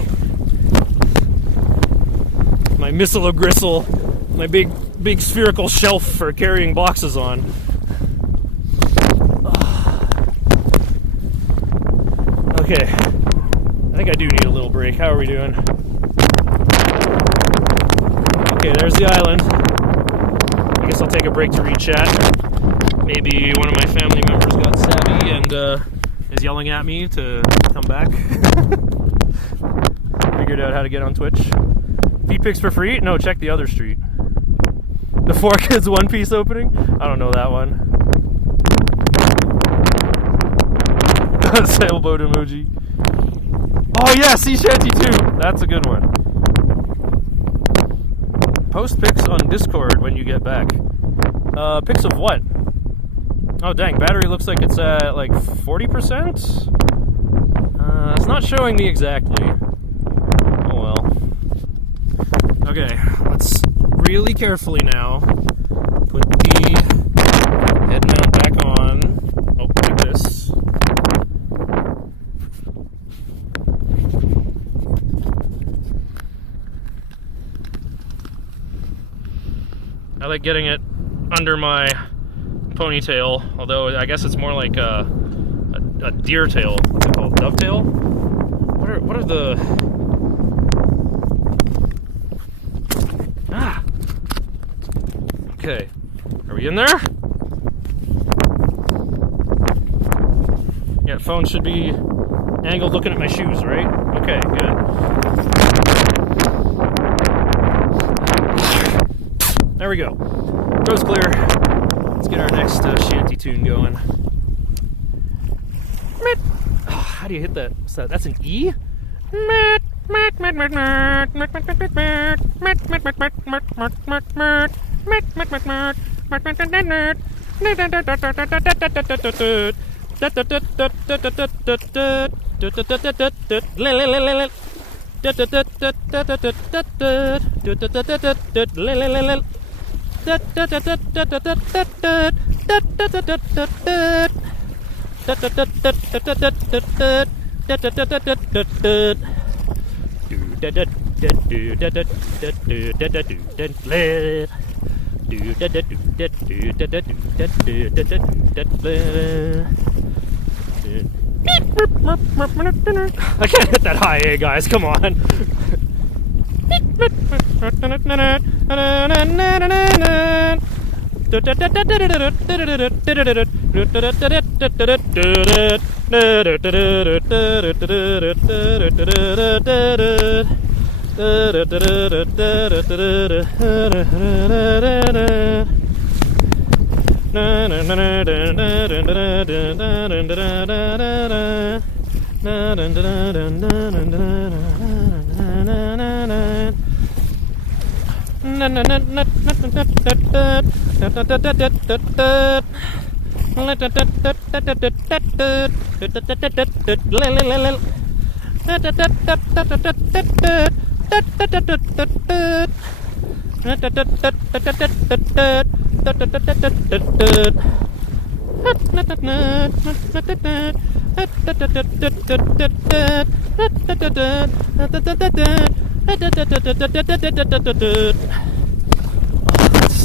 My missile of gristle, my big spherical shelf for carrying boxes on. Okay, I think I do need a little break. How are we doing? Okay, there's the island. I guess I'll take a break to read chat. Maybe one of my family members got savvy and is yelling at me to come back. Figured out how to get on Twitch. Feet pics for free? No, check the other street. The 4 Kids One Piece opening? I don't know that one. Sailboat emoji. Oh yeah, sea shanty too. That's a good one. Post pics on Discord when you get back. Pics of what? Oh dang, battery looks like it's at like 40%? It's not showing me exactly. Oh well. Okay, let's really carefully now put the head mount back on. Oh, like this. I like getting it under my ponytail, although I guess it's more like a deer tail. What's it called? Dovetail? What are the... Ah! Okay. Are we in there? Yeah, phone should be angled looking at my shoes, right? Okay, good. There we go. Road's clear. Let's get our next shanty tune going. Oh, how do you hit that? That's an E? I can't hit that high A, guys. Come on.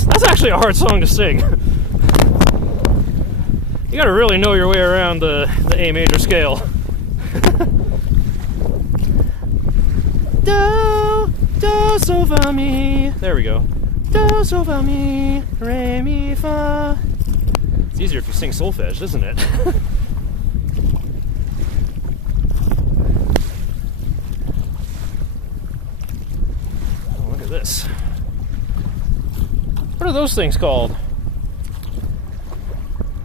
That's actually a hard song to sing. You gotta really know your way around the A major scale. Do, so, fa, mi. There we go. Do, so, fa, mi, re, mi, fa. It's easier if you sing solfege, isn't it? Oh, look at this. What are those things called?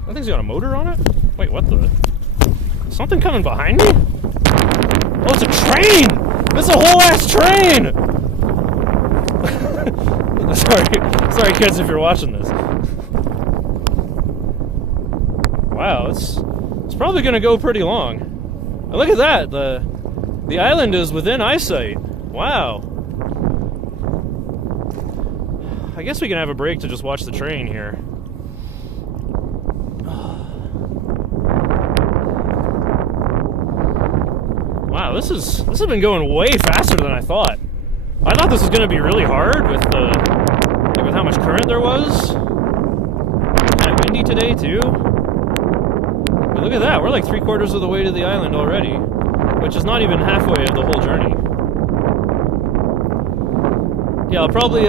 That thing's got a motor on it? Wait, what the? Something coming behind me? Oh, it's a train! It's a whole ass train! Sorry kids if you're watching this. Wow, it's probably gonna go pretty long. And look at that, the island is within eyesight. Wow. I guess we can have a break to just watch the train here. Wow, this has been going way faster than I thought. I thought this was going to be really hard with how much current there was. Kind of windy today too. But look at that, we're like 3/4 of the way to the island already, which is not even halfway of the whole journey. Yeah, I'll probably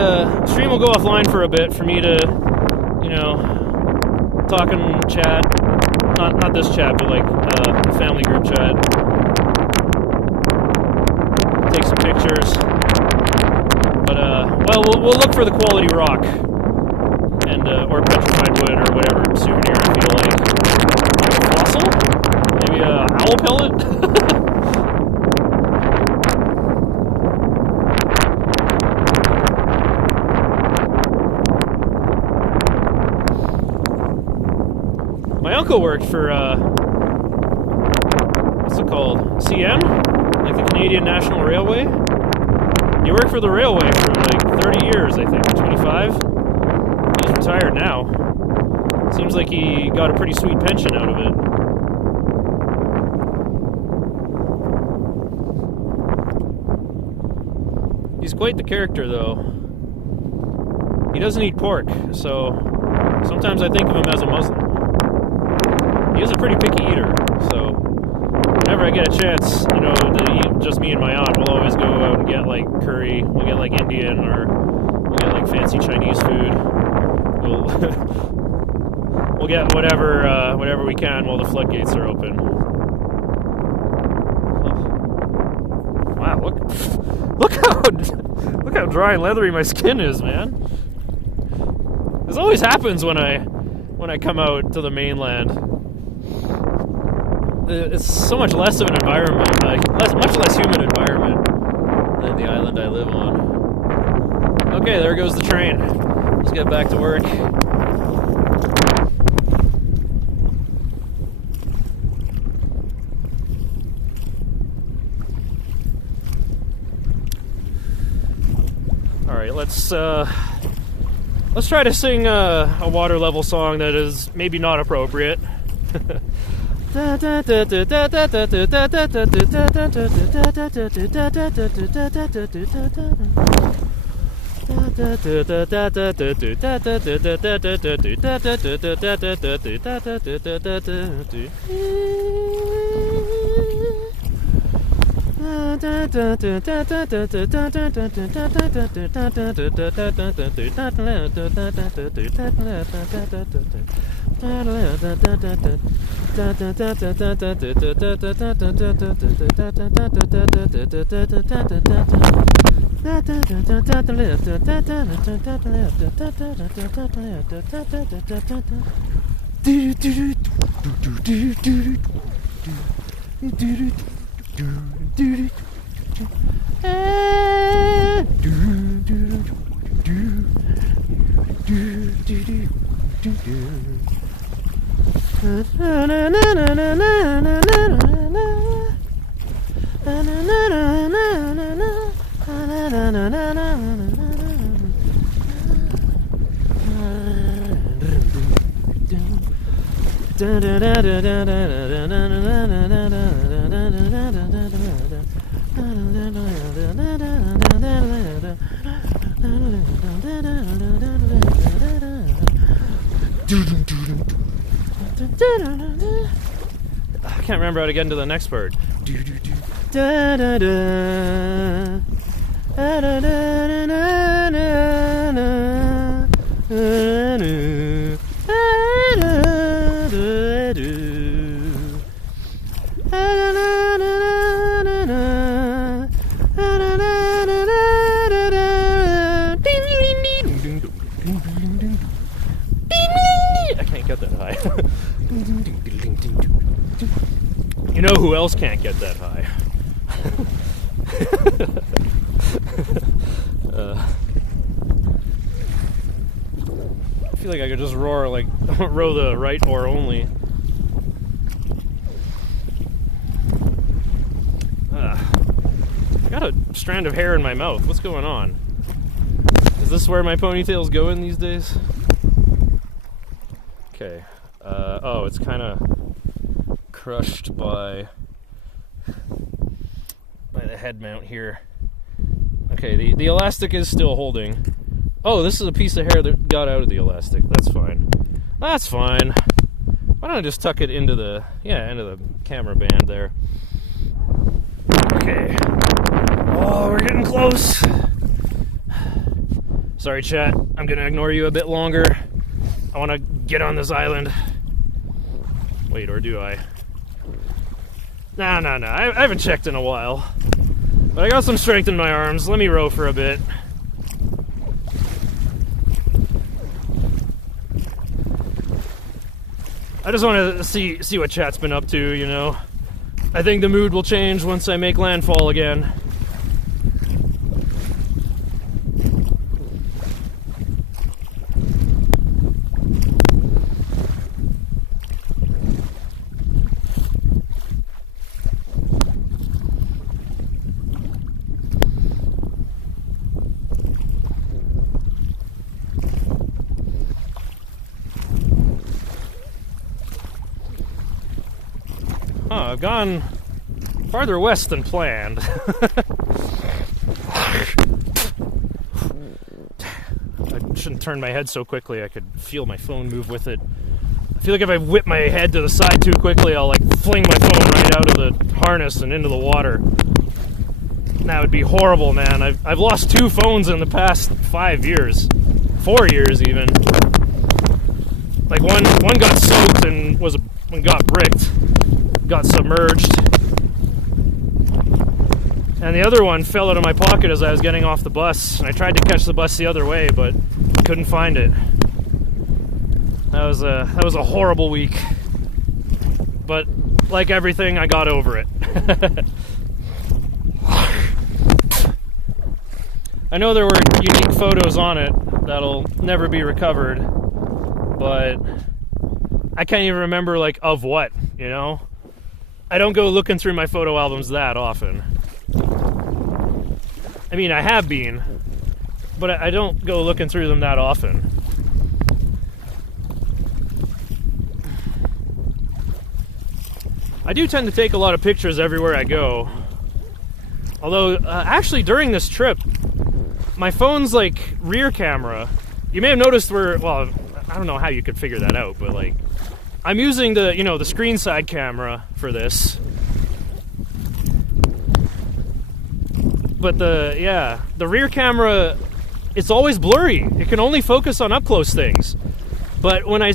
stream will go offline for a bit for me to, talk and chat. Not this chat, but like the family group chat. Take some pictures. But well, we'll look for the quality rock and or petrified wood or whatever souvenir I feel like. Maybe a fossil? Maybe a owl pellet? My uncle worked for what's it called? CN? Like the Canadian National Railway? He worked for the railway for like 30 years, I think, 25. He's retired now. Seems like he got a pretty sweet pension out of it. He's quite the character, though. He doesn't eat pork, so sometimes I think of him as a Muslim. He is a pretty picky eater, so whenever I get a chance, to eat just me and my aunt, we'll always go out and get like curry, we'll get like Indian, or we'll get like fancy Chinese food. We'll get whatever we can while the floodgates are open. Wow, look how dry and leathery my skin is, man. This always happens when I come out to the mainland. It's so much less of an environment, much less humid environment than the island I live on. Okay, there goes the train. Let's get back to work. All right, let's try to sing a water level song that is maybe not appropriate. I can't remember how to get into the next part. I can't get that high. You know who else can't get that high? I feel like I could just roar, like, row the right oar only. I got a strand of hair in my mouth. What's going on? Is this where my ponytail's going these days? Okay. Oh, it's kind of crushed by the head mount here. Okay, the elastic is still holding. Oh, this is a piece of hair that got out of the elastic. That's fine. That's fine. Why don't I just tuck it into the camera band there? Okay. Oh, we're getting close. Sorry, chat. I'm gonna ignore you a bit longer. I want to get on this island. Wait, or do I? No. I haven't checked in a while. But I got some strength in my arms. Let me row for a bit. I just want to see what chat's been up to, you know. I think the mood will change once I make landfall again. I've gone farther west than planned. I shouldn't turn my head so quickly. I could feel my phone move with it. I feel like if I whip my head to the side too quickly, I'll like fling my phone right out of the harness and into the water. That would be horrible, man. I've lost 2 phones in the past 5 years. 4 years even. Like one got soaked and got bricked. Got submerged, and the other one fell out of my pocket as I was getting off the bus, and I tried to catch the bus the other way, but couldn't find it. That was a horrible week, but like everything, I got over it. I know there were unique photos on it that'll never be recovered, but I can't even remember, like, of what, you know? I don't go looking through my photo albums that often. I mean, I have been, but I don't go looking through them that often. I do tend to take a lot of pictures everywhere I go. Although, actually, during this trip, my phone's, like, rear camera, you may have noticed well, I don't know how you could figure that out, but, like, I'm using the screen side camera for this. But the rear camera, it's always blurry. It can only focus on up close things. But when I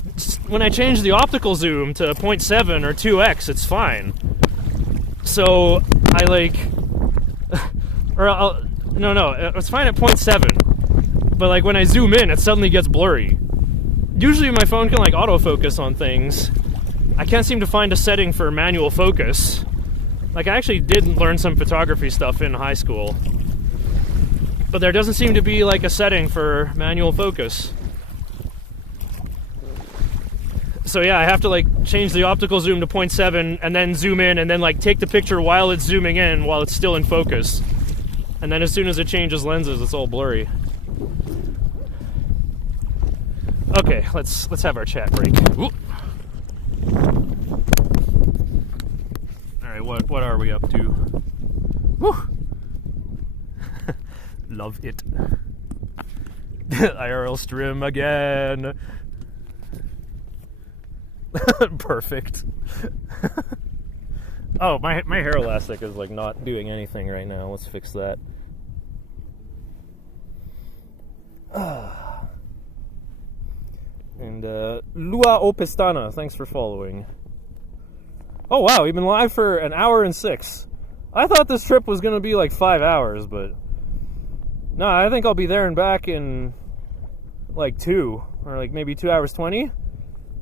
change the optical zoom to 0.7 or 2x, it's fine. So I it's fine at 0.7. But like when I zoom in, it suddenly gets blurry. Usually my phone can like autofocus on things. I can't seem to find a setting for manual focus. Like, I actually did learn some photography stuff in high school, but there doesn't seem to be like a setting for manual focus. So yeah, I have to like change the optical zoom to 0.7 and then zoom in and then like take the picture while it's zooming in while it's still in focus. And then as soon as it changes lenses, it's all blurry. Okay, let's have our chat break. Ooh. All right, what are we up to? Woo! Love it. IRL stream again. Perfect. Oh, my hair elastic is like not doing anything right now. Let's fix that. And Lua Opestana, thanks for following. Oh wow, we've been live for 1 hour and 6. I thought this trip was gonna be like 5 hours, but no, I think I'll be there and back in like 2 or like maybe 2 hours 20.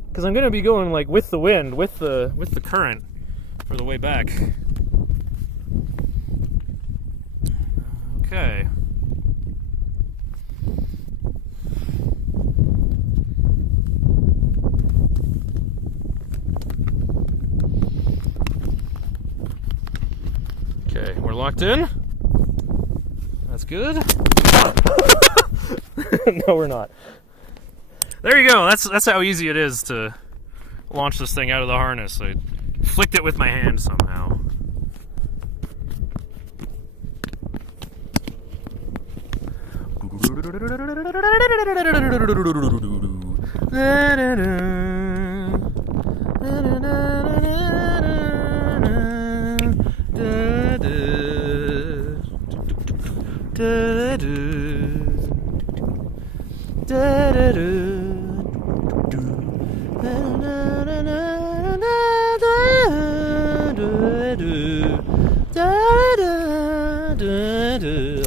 Because I'm gonna be going like with the wind, with the current for the way back. Okay. Okay, we're locked in. That's good. No, we're not. There you go. That's how easy it is to launch this thing out of the harness. I flicked it with my hand somehow.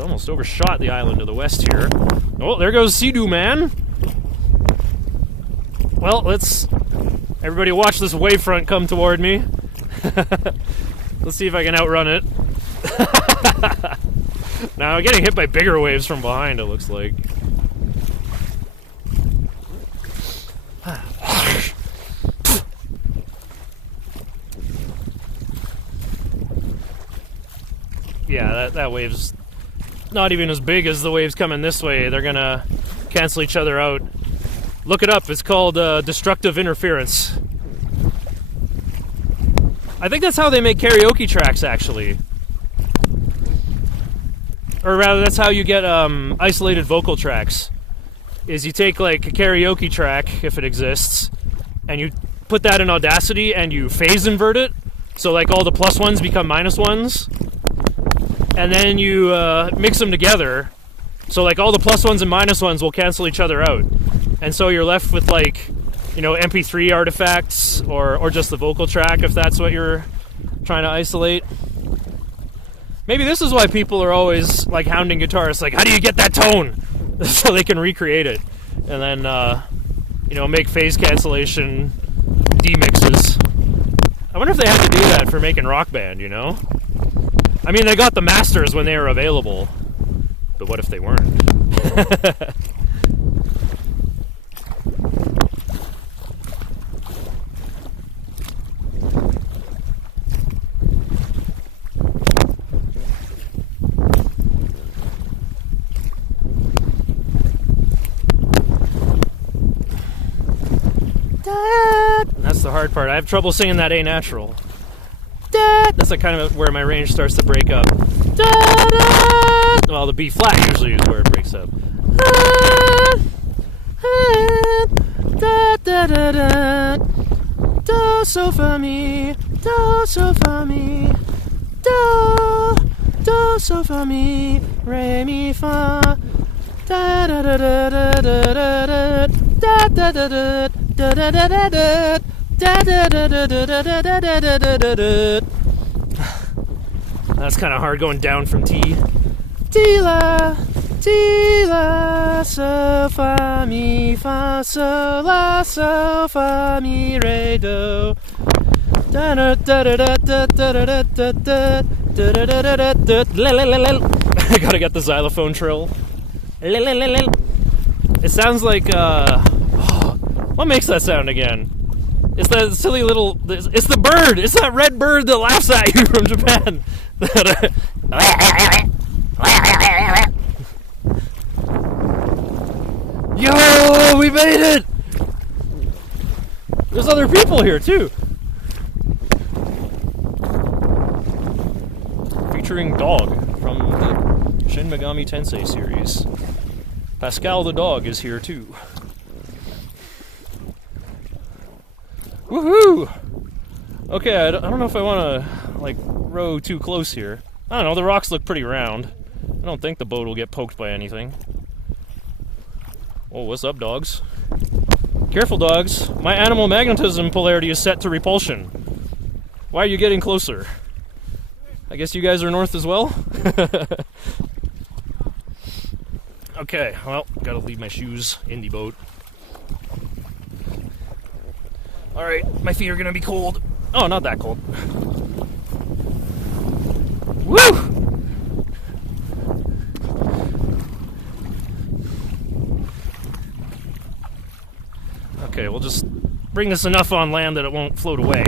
Almost overshot the island to the west here. Oh, there goes Sea-Doo Man. Well, let's everybody watch this wavefront come toward me. Let's see if I can outrun it. Now I'm getting hit by bigger waves from behind, it looks like. Yeah, that wave's not even as big as the waves coming this way. They're gonna cancel each other out. Look it up, it's called destructive interference. I think that's how they make karaoke tracks, actually. Or rather, that's how you get isolated vocal tracks. Is you take like a karaoke track, if it exists, and you put that in Audacity and you phase invert it, so like all the plus ones become minus ones, and then you mix them together, so like all the plus ones and minus ones will cancel each other out, and so you're left with like, you know, MP3 artifacts or just the vocal track if that's what you're trying to isolate. Maybe this is why people are always like hounding guitarists, like, how do you get that tone? So they can recreate it and then you know, make phase cancellation demixes. I wonder if they have to do that for making Rock Band, you know? I mean, they got the masters when they were available, but what if they weren't? That's the hard part. I have trouble singing that A natural. That's like kind of where my range starts to break up. Well, the B flat usually is where it breaks up. Do, so fa mi, do, so fa mi, do, so fa mi, re mi fa, da da da da da da da da da da da da da da. That's kind of hard going down from T. Ti la, so fa mi, re do. I gotta get the xylophone trill. It sounds like, what makes that sound again? It's that silly little, it's the bird! It's that red bird that laughs at you from Japan! Yo, we made it! There's other people here, too. Featuring Dog from the Shin Megami Tensei series. Pascal the dog is here too. Woohoo! Okay, I don't know if I want to, like, row too close here. I don't know, the rocks look pretty round. I don't think the boat will get poked by anything. Oh, what's up, dogs? Careful, dogs. My animal magnetism polarity is set to repulsion. Why are you getting closer? I guess you guys are north as well? Okay, well, gotta leave my shoes in the boat. Alright, my feet are gonna be cold. Oh, not that cold. Woo! Okay, we'll just bring this enough on land that it won't float away.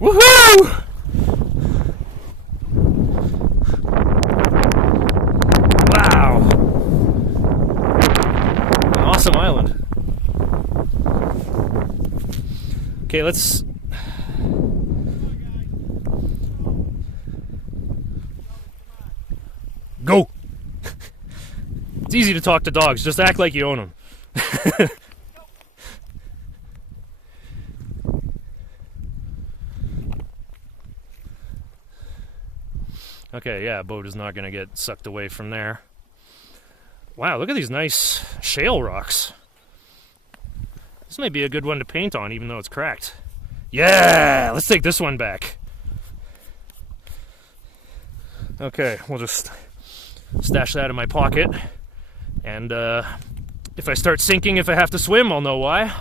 Woohoo! Awesome island. Okay, let's... Go! It's easy to talk to dogs, just act like you own them. Okay, yeah, boat is not going to get sucked away from there. Wow, look at these nice shale rocks. This might be a good one to paint on, even though it's cracked. Yeah! Let's take this one back. Okay, we'll just stash that in my pocket. And if I start sinking, if I have to swim, I'll know why.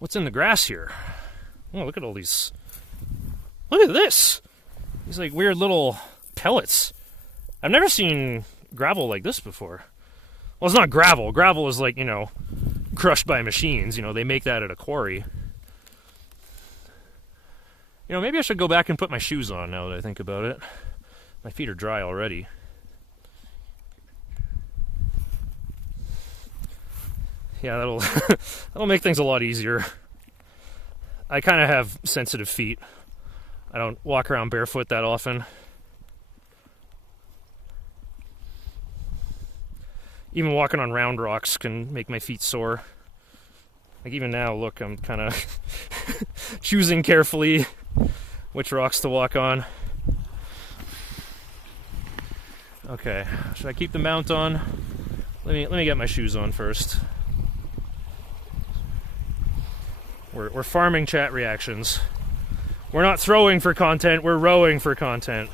What's in the grass here? Oh, look at all these... Look at this! These, like, weird little... pellets. I've never seen gravel like this before. Well, it's not gravel. Gravel is like, you know, crushed by machines. You know, they make that at a quarry. You know, maybe I should go back and put my shoes on now that I think about it. My feet are dry already. Yeah, that'll make things a lot easier. I kind of have sensitive feet. I don't walk around barefoot that often. Even walking on round rocks can make my feet sore. Like even now, look, I'm kind of choosing carefully which rocks to walk on. Okay, should I keep the mount on? Let me get my shoes on first. We're farming chat reactions. We're not throwing for content, we're rowing for content.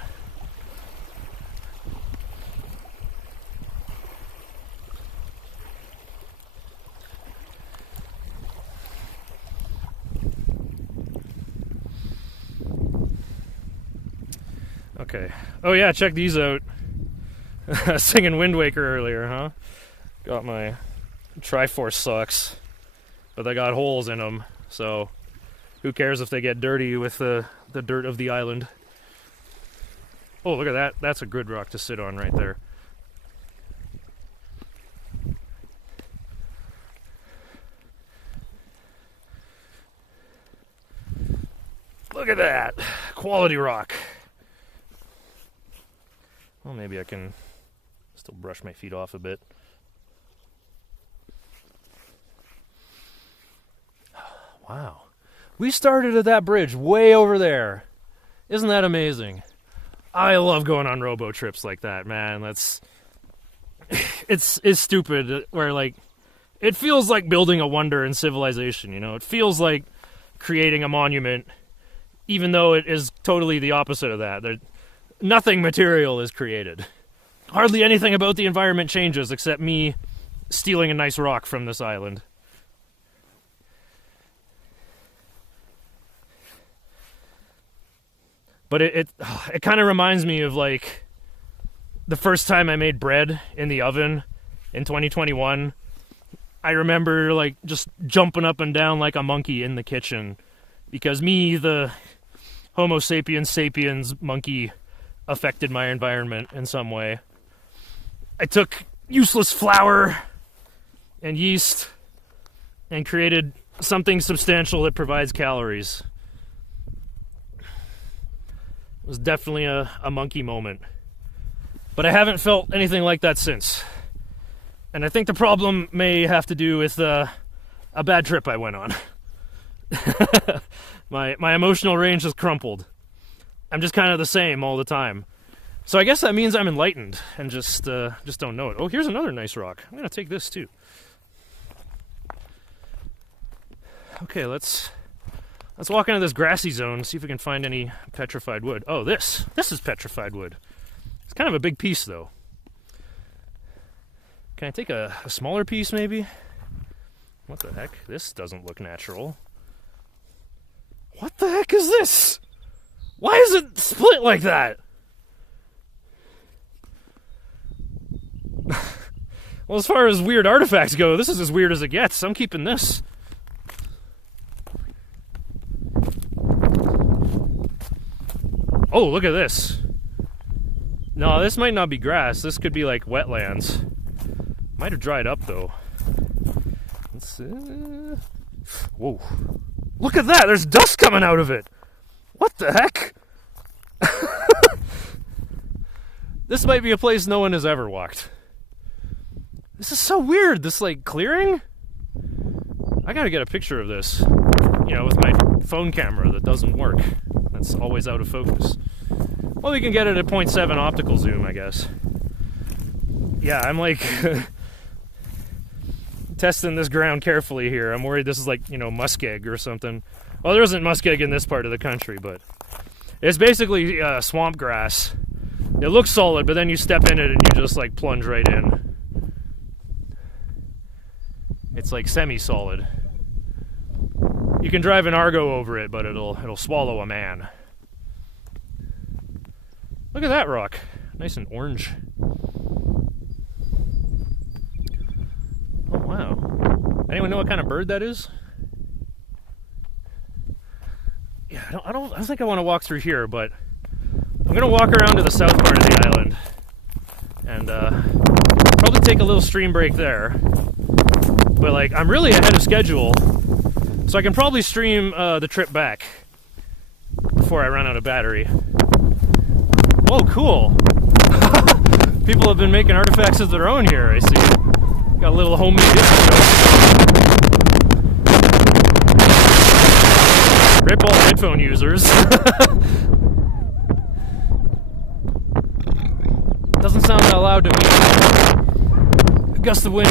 Okay. Oh yeah, check these out. Singing Wind Waker earlier, huh? Got my Triforce socks, but they got holes in them, so who cares if they get dirty with the dirt of the island. Oh, look at that. That's a good rock to sit on right there. Look at that. Quality rock. Well, maybe I can still brush my feet off a bit. Wow. We started at that bridge way over there. Isn't that amazing? I love going on robo trips like that, man. It's stupid where, like, it feels like building a wonder in civilization, you know? It feels like creating a monument, even though it is totally the opposite of that. Nothing material is created. Hardly anything about the environment changes except me stealing a nice rock from this island. But it kind of reminds me of like the first time I made bread in the oven in 2021. I remember like just jumping up and down like a monkey in the kitchen because me, the Homo sapiens sapiens monkey, affected my environment in some way. I took useless flour and yeast and created something substantial that provides calories. It was definitely a monkey moment. But I haven't felt anything like that since. And I think the problem may have to do with a bad trip I went on. My emotional range has crumpled. I'm just kind of the same all the time. So I guess that means I'm enlightened and just don't know it. Oh, here's another nice rock. I'm going to take this too. Okay, let's walk into this grassy zone, see if we can find any petrified wood. Oh, this is petrified wood. It's kind of a big piece though. Can I take a smaller piece, maybe? What the heck? This doesn't look natural. What the heck is this? Why is it split like that? Well, as far as weird artifacts go, this is as weird as it gets. I'm keeping this. Oh, look at this. No, this might not be grass. This could be like wetlands. Might have dried up though. Let's whoa. Look at that! There's dust coming out of it! What the heck? This might be a place no one has ever walked. This is so weird, this like clearing? I gotta get a picture of this. You know, with my phone camera that doesn't work. That's always out of focus. Well, we can get it at 0.7 optical zoom, I guess. Yeah, I'm like testing this ground carefully here. I'm worried this is like, you know, muskeg or something. Well, there isn't muskeg in this part of the country, but it's basically swamp grass. It looks solid, but then you step in it and you just like plunge right in. It's like semi-solid. You can drive an Argo over it, but it'll swallow a man. Look at that rock. Nice and orange. Oh, wow. Anyone know what kind of bird that is? Yeah, I don't think I want to walk through here, but I'm going to walk around to the south part of the island and probably take a little stream break there. But, like, I'm really ahead of schedule, so I can probably stream the trip back before I run out of battery. Oh, cool. People have been making artifacts of their own here, I see. Got a little homemade Rip all headphone users. Doesn't sound that loud to me. A gust of wind.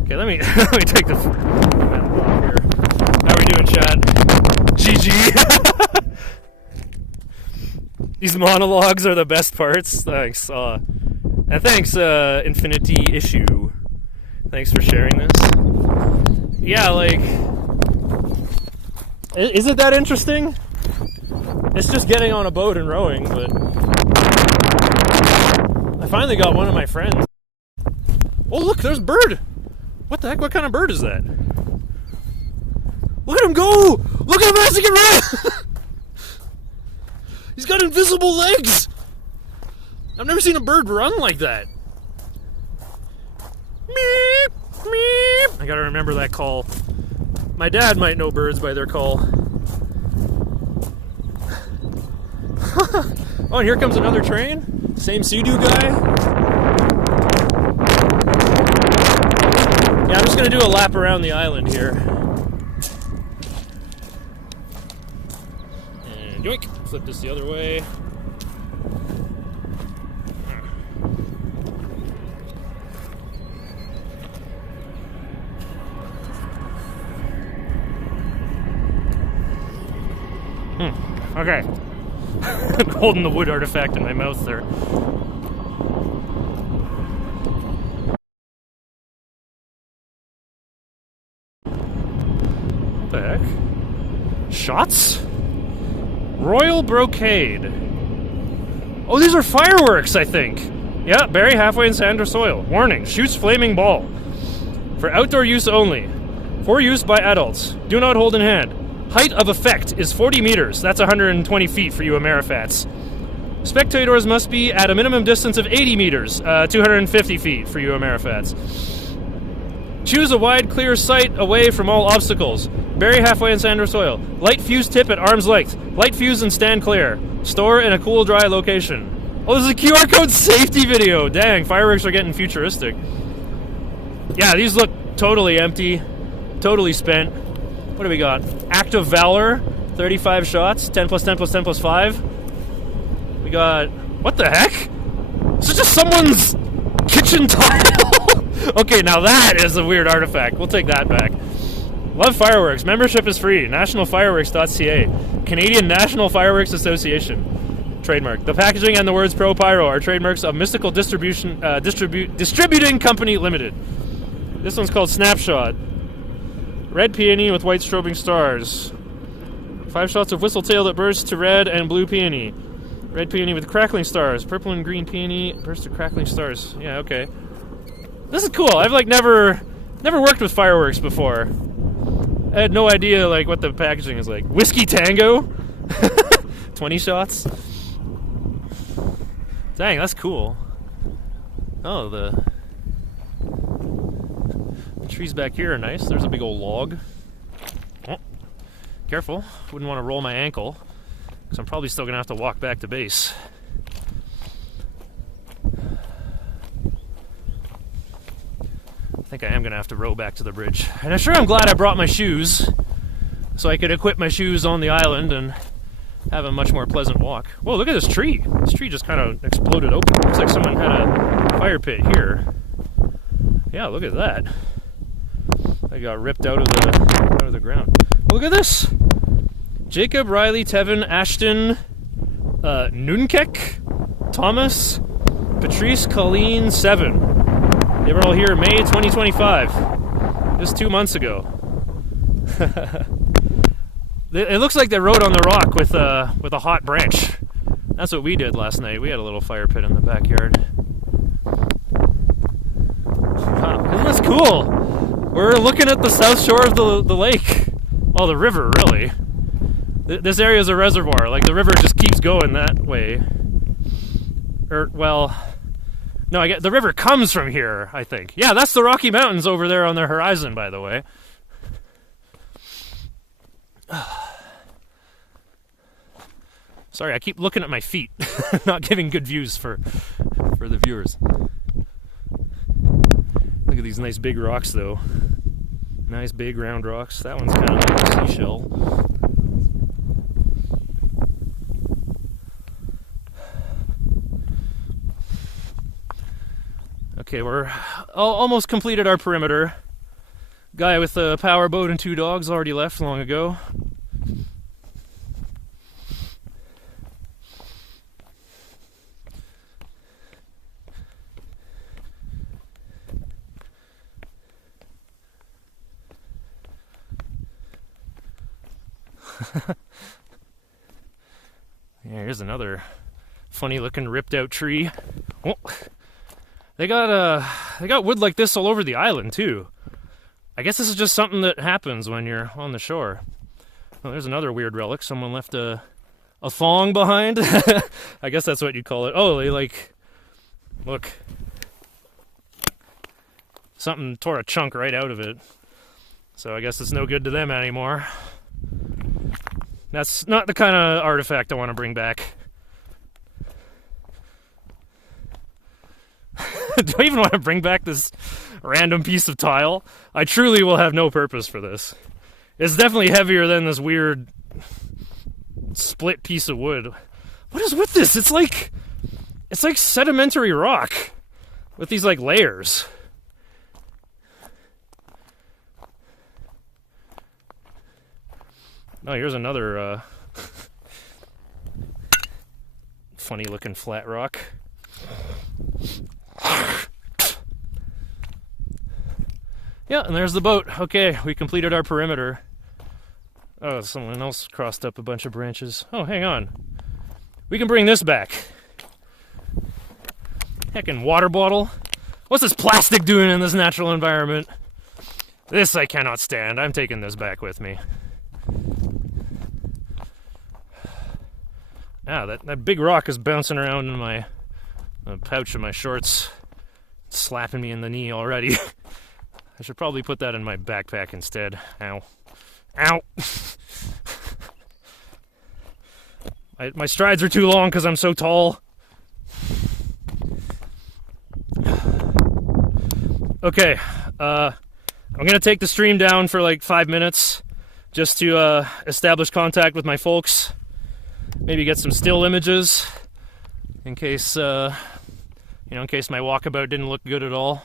Okay, let me take this metal off here. How are we doing, chat? GG. These monologues are the best parts. Thanks. And thanks, Infinity Issue. Thanks for sharing this. Yeah, like, is it that interesting? It's just getting on a boat and rowing, but I finally got one of my friends. Oh, look, there's a bird. What the heck? What kind of bird is that? Look at him go! Look how fast he can run! He's got invisible legs! I've never seen a bird run like that. Meep, meep. I gotta remember that call. My dad might know birds by their call. Oh, and here comes another train. Same Sea-Doo guy. Yeah, I'm just gonna do a lap around the island here. And yoink, flip this the other way. Okay. I'm holding the wood artifact in my mouth there. What the heck? Shots? Royal Brocade. Oh, these are fireworks, I think. Yeah, bury halfway in sand or soil. Warning, shoots flaming ball. For outdoor use only. For use by adults. Do not hold in hand. Height of effect is 40 meters. That's 120 feet for you Amerifats. Spectators must be at a minimum distance of 80 meters, 250 feet for you Amerifats. Choose a wide, clear site away from all obstacles. Bury halfway in sand or soil. Light fuse tip at arm's length. Light fuse and stand clear. Store in a cool, dry location. Oh, this is a QR code safety video. Dang, fireworks are getting futuristic. Yeah, these look totally empty, totally spent. What do we got? Act of Valor, 35 shots, 10 plus 10 plus 10 plus 5. We got... What the heck? Is it just someone's kitchen tile? Okay, now that is a weird artifact. We'll take that back. Love fireworks. Membership is free. Nationalfireworks.ca. Canadian National Fireworks Association. Trademark. The packaging and the words Pro Pyro are trademarks of Mystical Distributing Company Limited. This one's called Snapshot. Red peony with white strobing stars. 5 shots of whistle-tail that burst to red and blue peony. Red peony with crackling stars. Purple and green peony burst to crackling stars. Yeah, okay. This is cool. I've never worked with fireworks before. I had no idea what the packaging is like. Whiskey Tango? 20 shots? Dang, that's cool. Oh, the trees back here are nice. There's a big old log. Oh, careful. Wouldn't want to roll my ankle, because I'm probably still going to have to walk back to base. I think I am going to have to row back to the bridge. And I'm sure I'm glad I brought my shoes, so I could equip my shoes on the island and have a much more pleasant walk. Whoa, look at this tree. This tree just kind of exploded open. Looks like someone had a fire pit here. Yeah, look at that. I got ripped out of the ground. Look at this. Jacob, Riley, Tevin, Ashton, Nunkek, Thomas, Patrice, Colleen, 7. They were all here May 2025. Just 2 months ago. It looks like they rode on the rock with a hot branch. That's what we did last night. We had a little fire pit in the backyard. Wow, isn't this cool? We're looking at the south shore of the lake. Well, the river, really. This area is a reservoir. The river just keeps going that way. No, I get the river comes from here, I think. Yeah, that's the Rocky Mountains over there on the horizon, by the way. Sorry, I keep looking at my feet. Not giving good views for the viewers. Look at these nice big rocks, though. Nice big round rocks. That one's kind of like a seashell. Okay, we're almost completed our perimeter. Guy with a power boat and 2 dogs already left long ago. Yeah, here's another funny looking ripped out tree. Oh, they got wood like this all over the island too. I guess this is just something that happens when you're on the shore. Oh, there's another weird relic. Someone left a thong behind. I guess that's what you'd call it. Oh, they look. Something tore a chunk right out of it. So I guess it's no good to them anymore. That's not the kind of artifact I want to bring back. Do I even want to bring back this random piece of tile? I truly will have no purpose for this. It's definitely heavier than this weird split piece of wood. What is with this? It's like sedimentary rock with these layers. Oh, here's another funny looking flat rock. Yeah, and there's the boat. Okay, we completed our perimeter. Oh, someone else crossed up a bunch of branches. Oh, hang on. We can bring this back. Heckin' water bottle. What's this plastic doing in this natural environment? This I cannot stand. I'm taking this back with me. Ah, that big rock is bouncing around in my pouch of my shorts. It's slapping me in the knee already. I should probably put that in my backpack instead. Ow. Ow! My strides are too long because I'm so tall. Okay, I'm gonna take the stream down for like 5 minutes just to establish contact with my folks. Maybe get some still images in case, in case my walkabout didn't look good at all.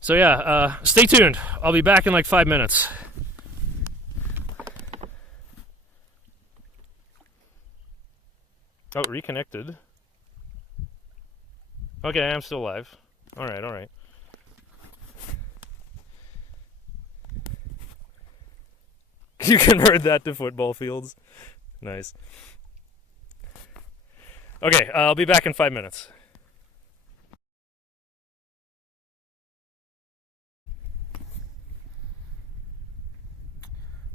So yeah, stay tuned. I'll be back in like 5 minutes. Oh, reconnected. Okay, I'm still live. Alright, alright. You convert that to football fields. Nice. Okay, I'll be back in 5 minutes.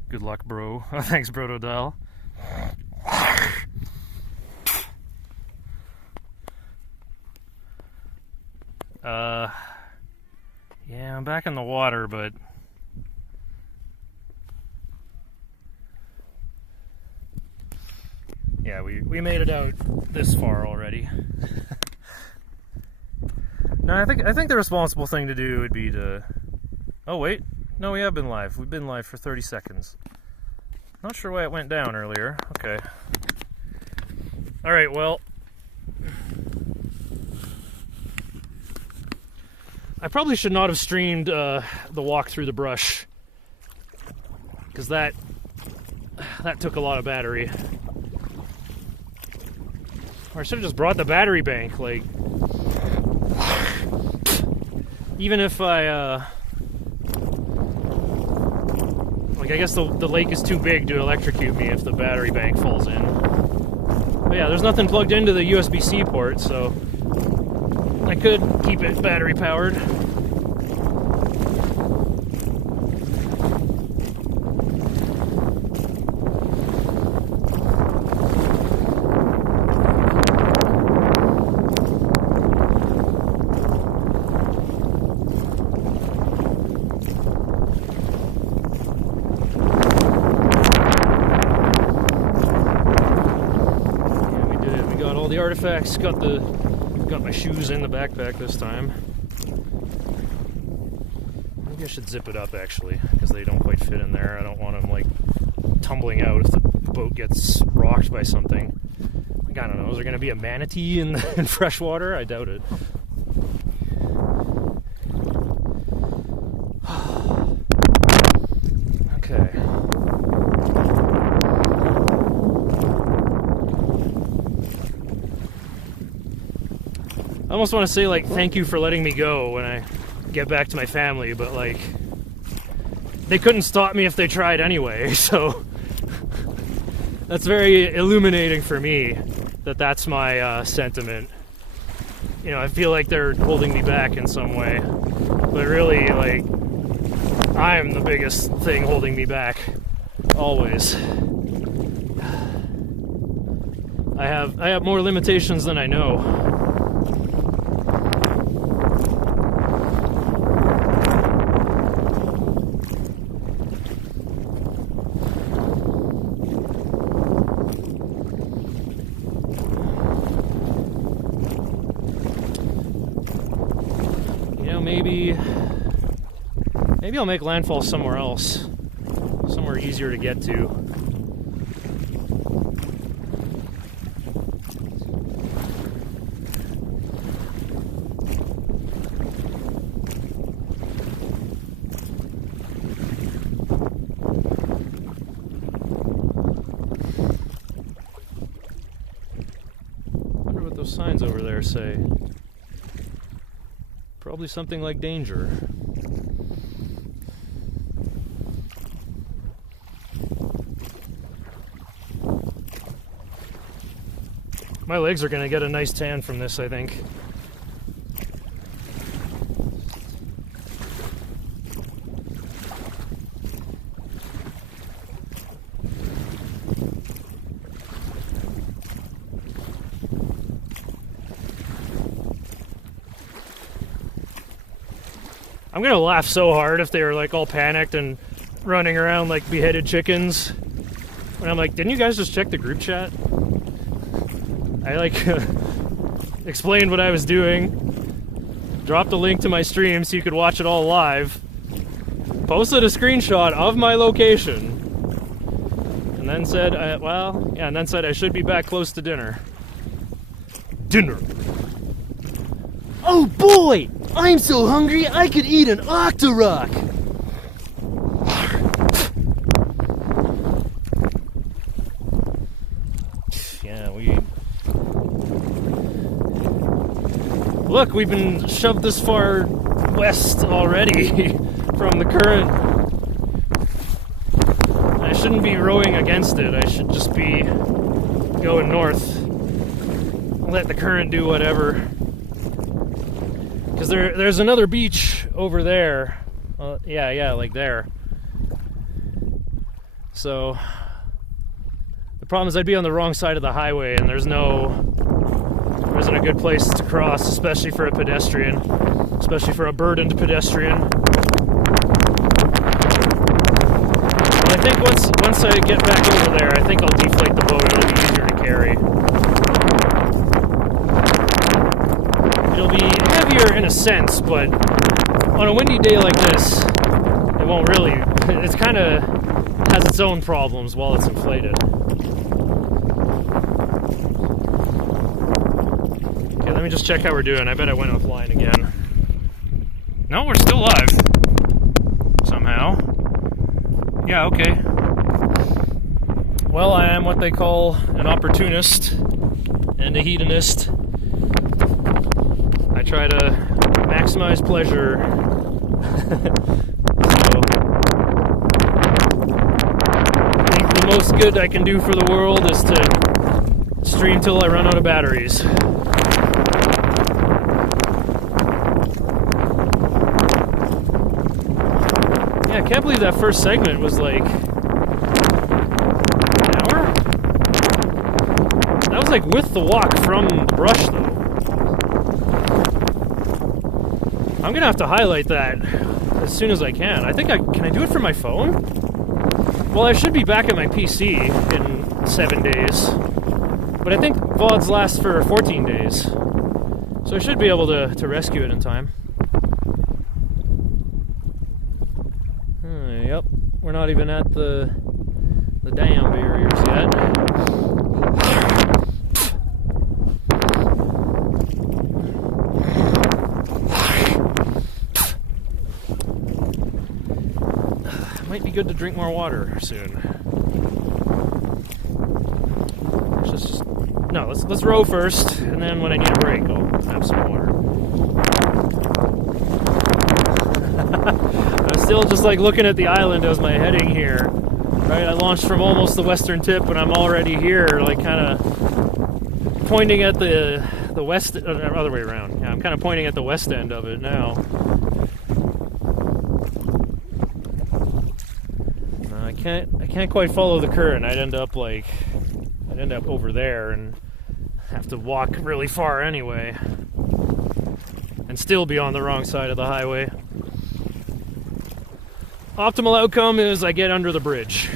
Good luck, bro. Thanks, Brotodile. Yeah, I'm back in the water, but yeah, we made it out this far already. No, I think the responsible thing to do would be to... Oh wait, no, we have been live. We've been live for 30 seconds. Not sure why it went down earlier. Okay. All right, well, I probably should not have streamed the walk through the brush, because that took a lot of battery. Or I should have just brought the battery bank. Like, even if I I guess the lake is too big to electrocute me if the battery bank falls in. But yeah, there's nothing plugged into the USB-C port, so I could keep it battery powered. Artifacts. Got my shoes in the backpack this time. Maybe I should zip it up actually, because they don't quite fit in there. I don't want them like tumbling out if the boat gets rocked by something. Like, I don't know. Is there going to be a manatee in fresh water? I doubt it. Okay. I almost want to say, like, thank you for letting me go when I get back to my family, but, like, they couldn't stop me if they tried anyway, so that's very illuminating for me that that's my sentiment. You know, I feel like they're holding me back in some way, but really, like, I'm the biggest thing holding me back, always. I have more limitations than I know. Maybe I'll make landfall somewhere else, somewhere easier to get to. those signs over there say? Probably something like danger. My legs are gonna get a nice tan from this, I think. I'm gonna laugh so hard if they were like all panicked and running around like beheaded chickens. And I'm like, didn't you guys just check the group chat? I like explained what I was doing, dropped a link to my stream so you could watch it all live, posted a screenshot of my location, and then said, and then said I should be back close to dinner. Dinner. Oh boy! I'm so hungry I could eat an octorok! Yeah, Look, we've been shoved this far west already from the current. I shouldn't be rowing against it. I should just be going north. Let the current do whatever. Because there's another beach over there. Yeah, like there. So the problem is I'd be on the wrong side of the highway, and there isn't a good place to cross, especially for a pedestrian, especially for a burdened pedestrian. But I think once I get back over there, I think I'll deflate the boat. It'll be easier to carry. It'll be heavier in a sense, but on a windy day like this, it won't really. It's kind of has its own problems while it's inflated. Okay, let me just check how we're doing. I bet I went offline again. No, we're still live. Somehow. Yeah, okay. Well, I am what they call an opportunist and a hedonist. I try to maximize pleasure. So, I think the most good I can do for the world is to stream till I run out of batteries. Yeah, I can't believe that first segment was like an hour? That was like with the walk from the brush though. I'm gonna have to highlight that as soon as I can. I think can I do it from my phone? Well, I should be back at my PC in 7 days, but I think VODs last for 14 days, so I should be able to rescue it in time. Yep, we're not even at the dam barriers yet. Might be good to drink more water soon. Let's row first, and then when I need a break, I'll have some water. I'm still just like looking at the island as my heading here. Right, I launched from almost the western tip, and I'm already here, like kind of pointing at the west, other way around. Yeah, I'm kind of pointing at the west end of it now. I can't quite follow the current. I'd end up over there and have to walk really far anyway, and still be on the wrong side of the highway. Optimal outcome is I get under the bridge.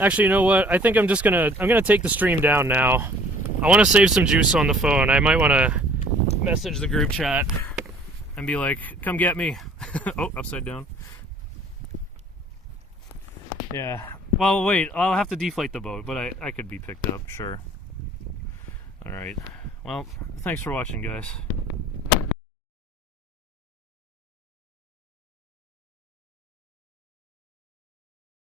Actually, you know what? I think I'm gonna take the stream down now. I want to save some juice on the phone. I might want to message the group chat and be like, come get me. Oh, upside down. Yeah. Well, wait, I'll have to deflate the boat, but I could be picked up, sure. Alright. Well, thanks for watching, guys.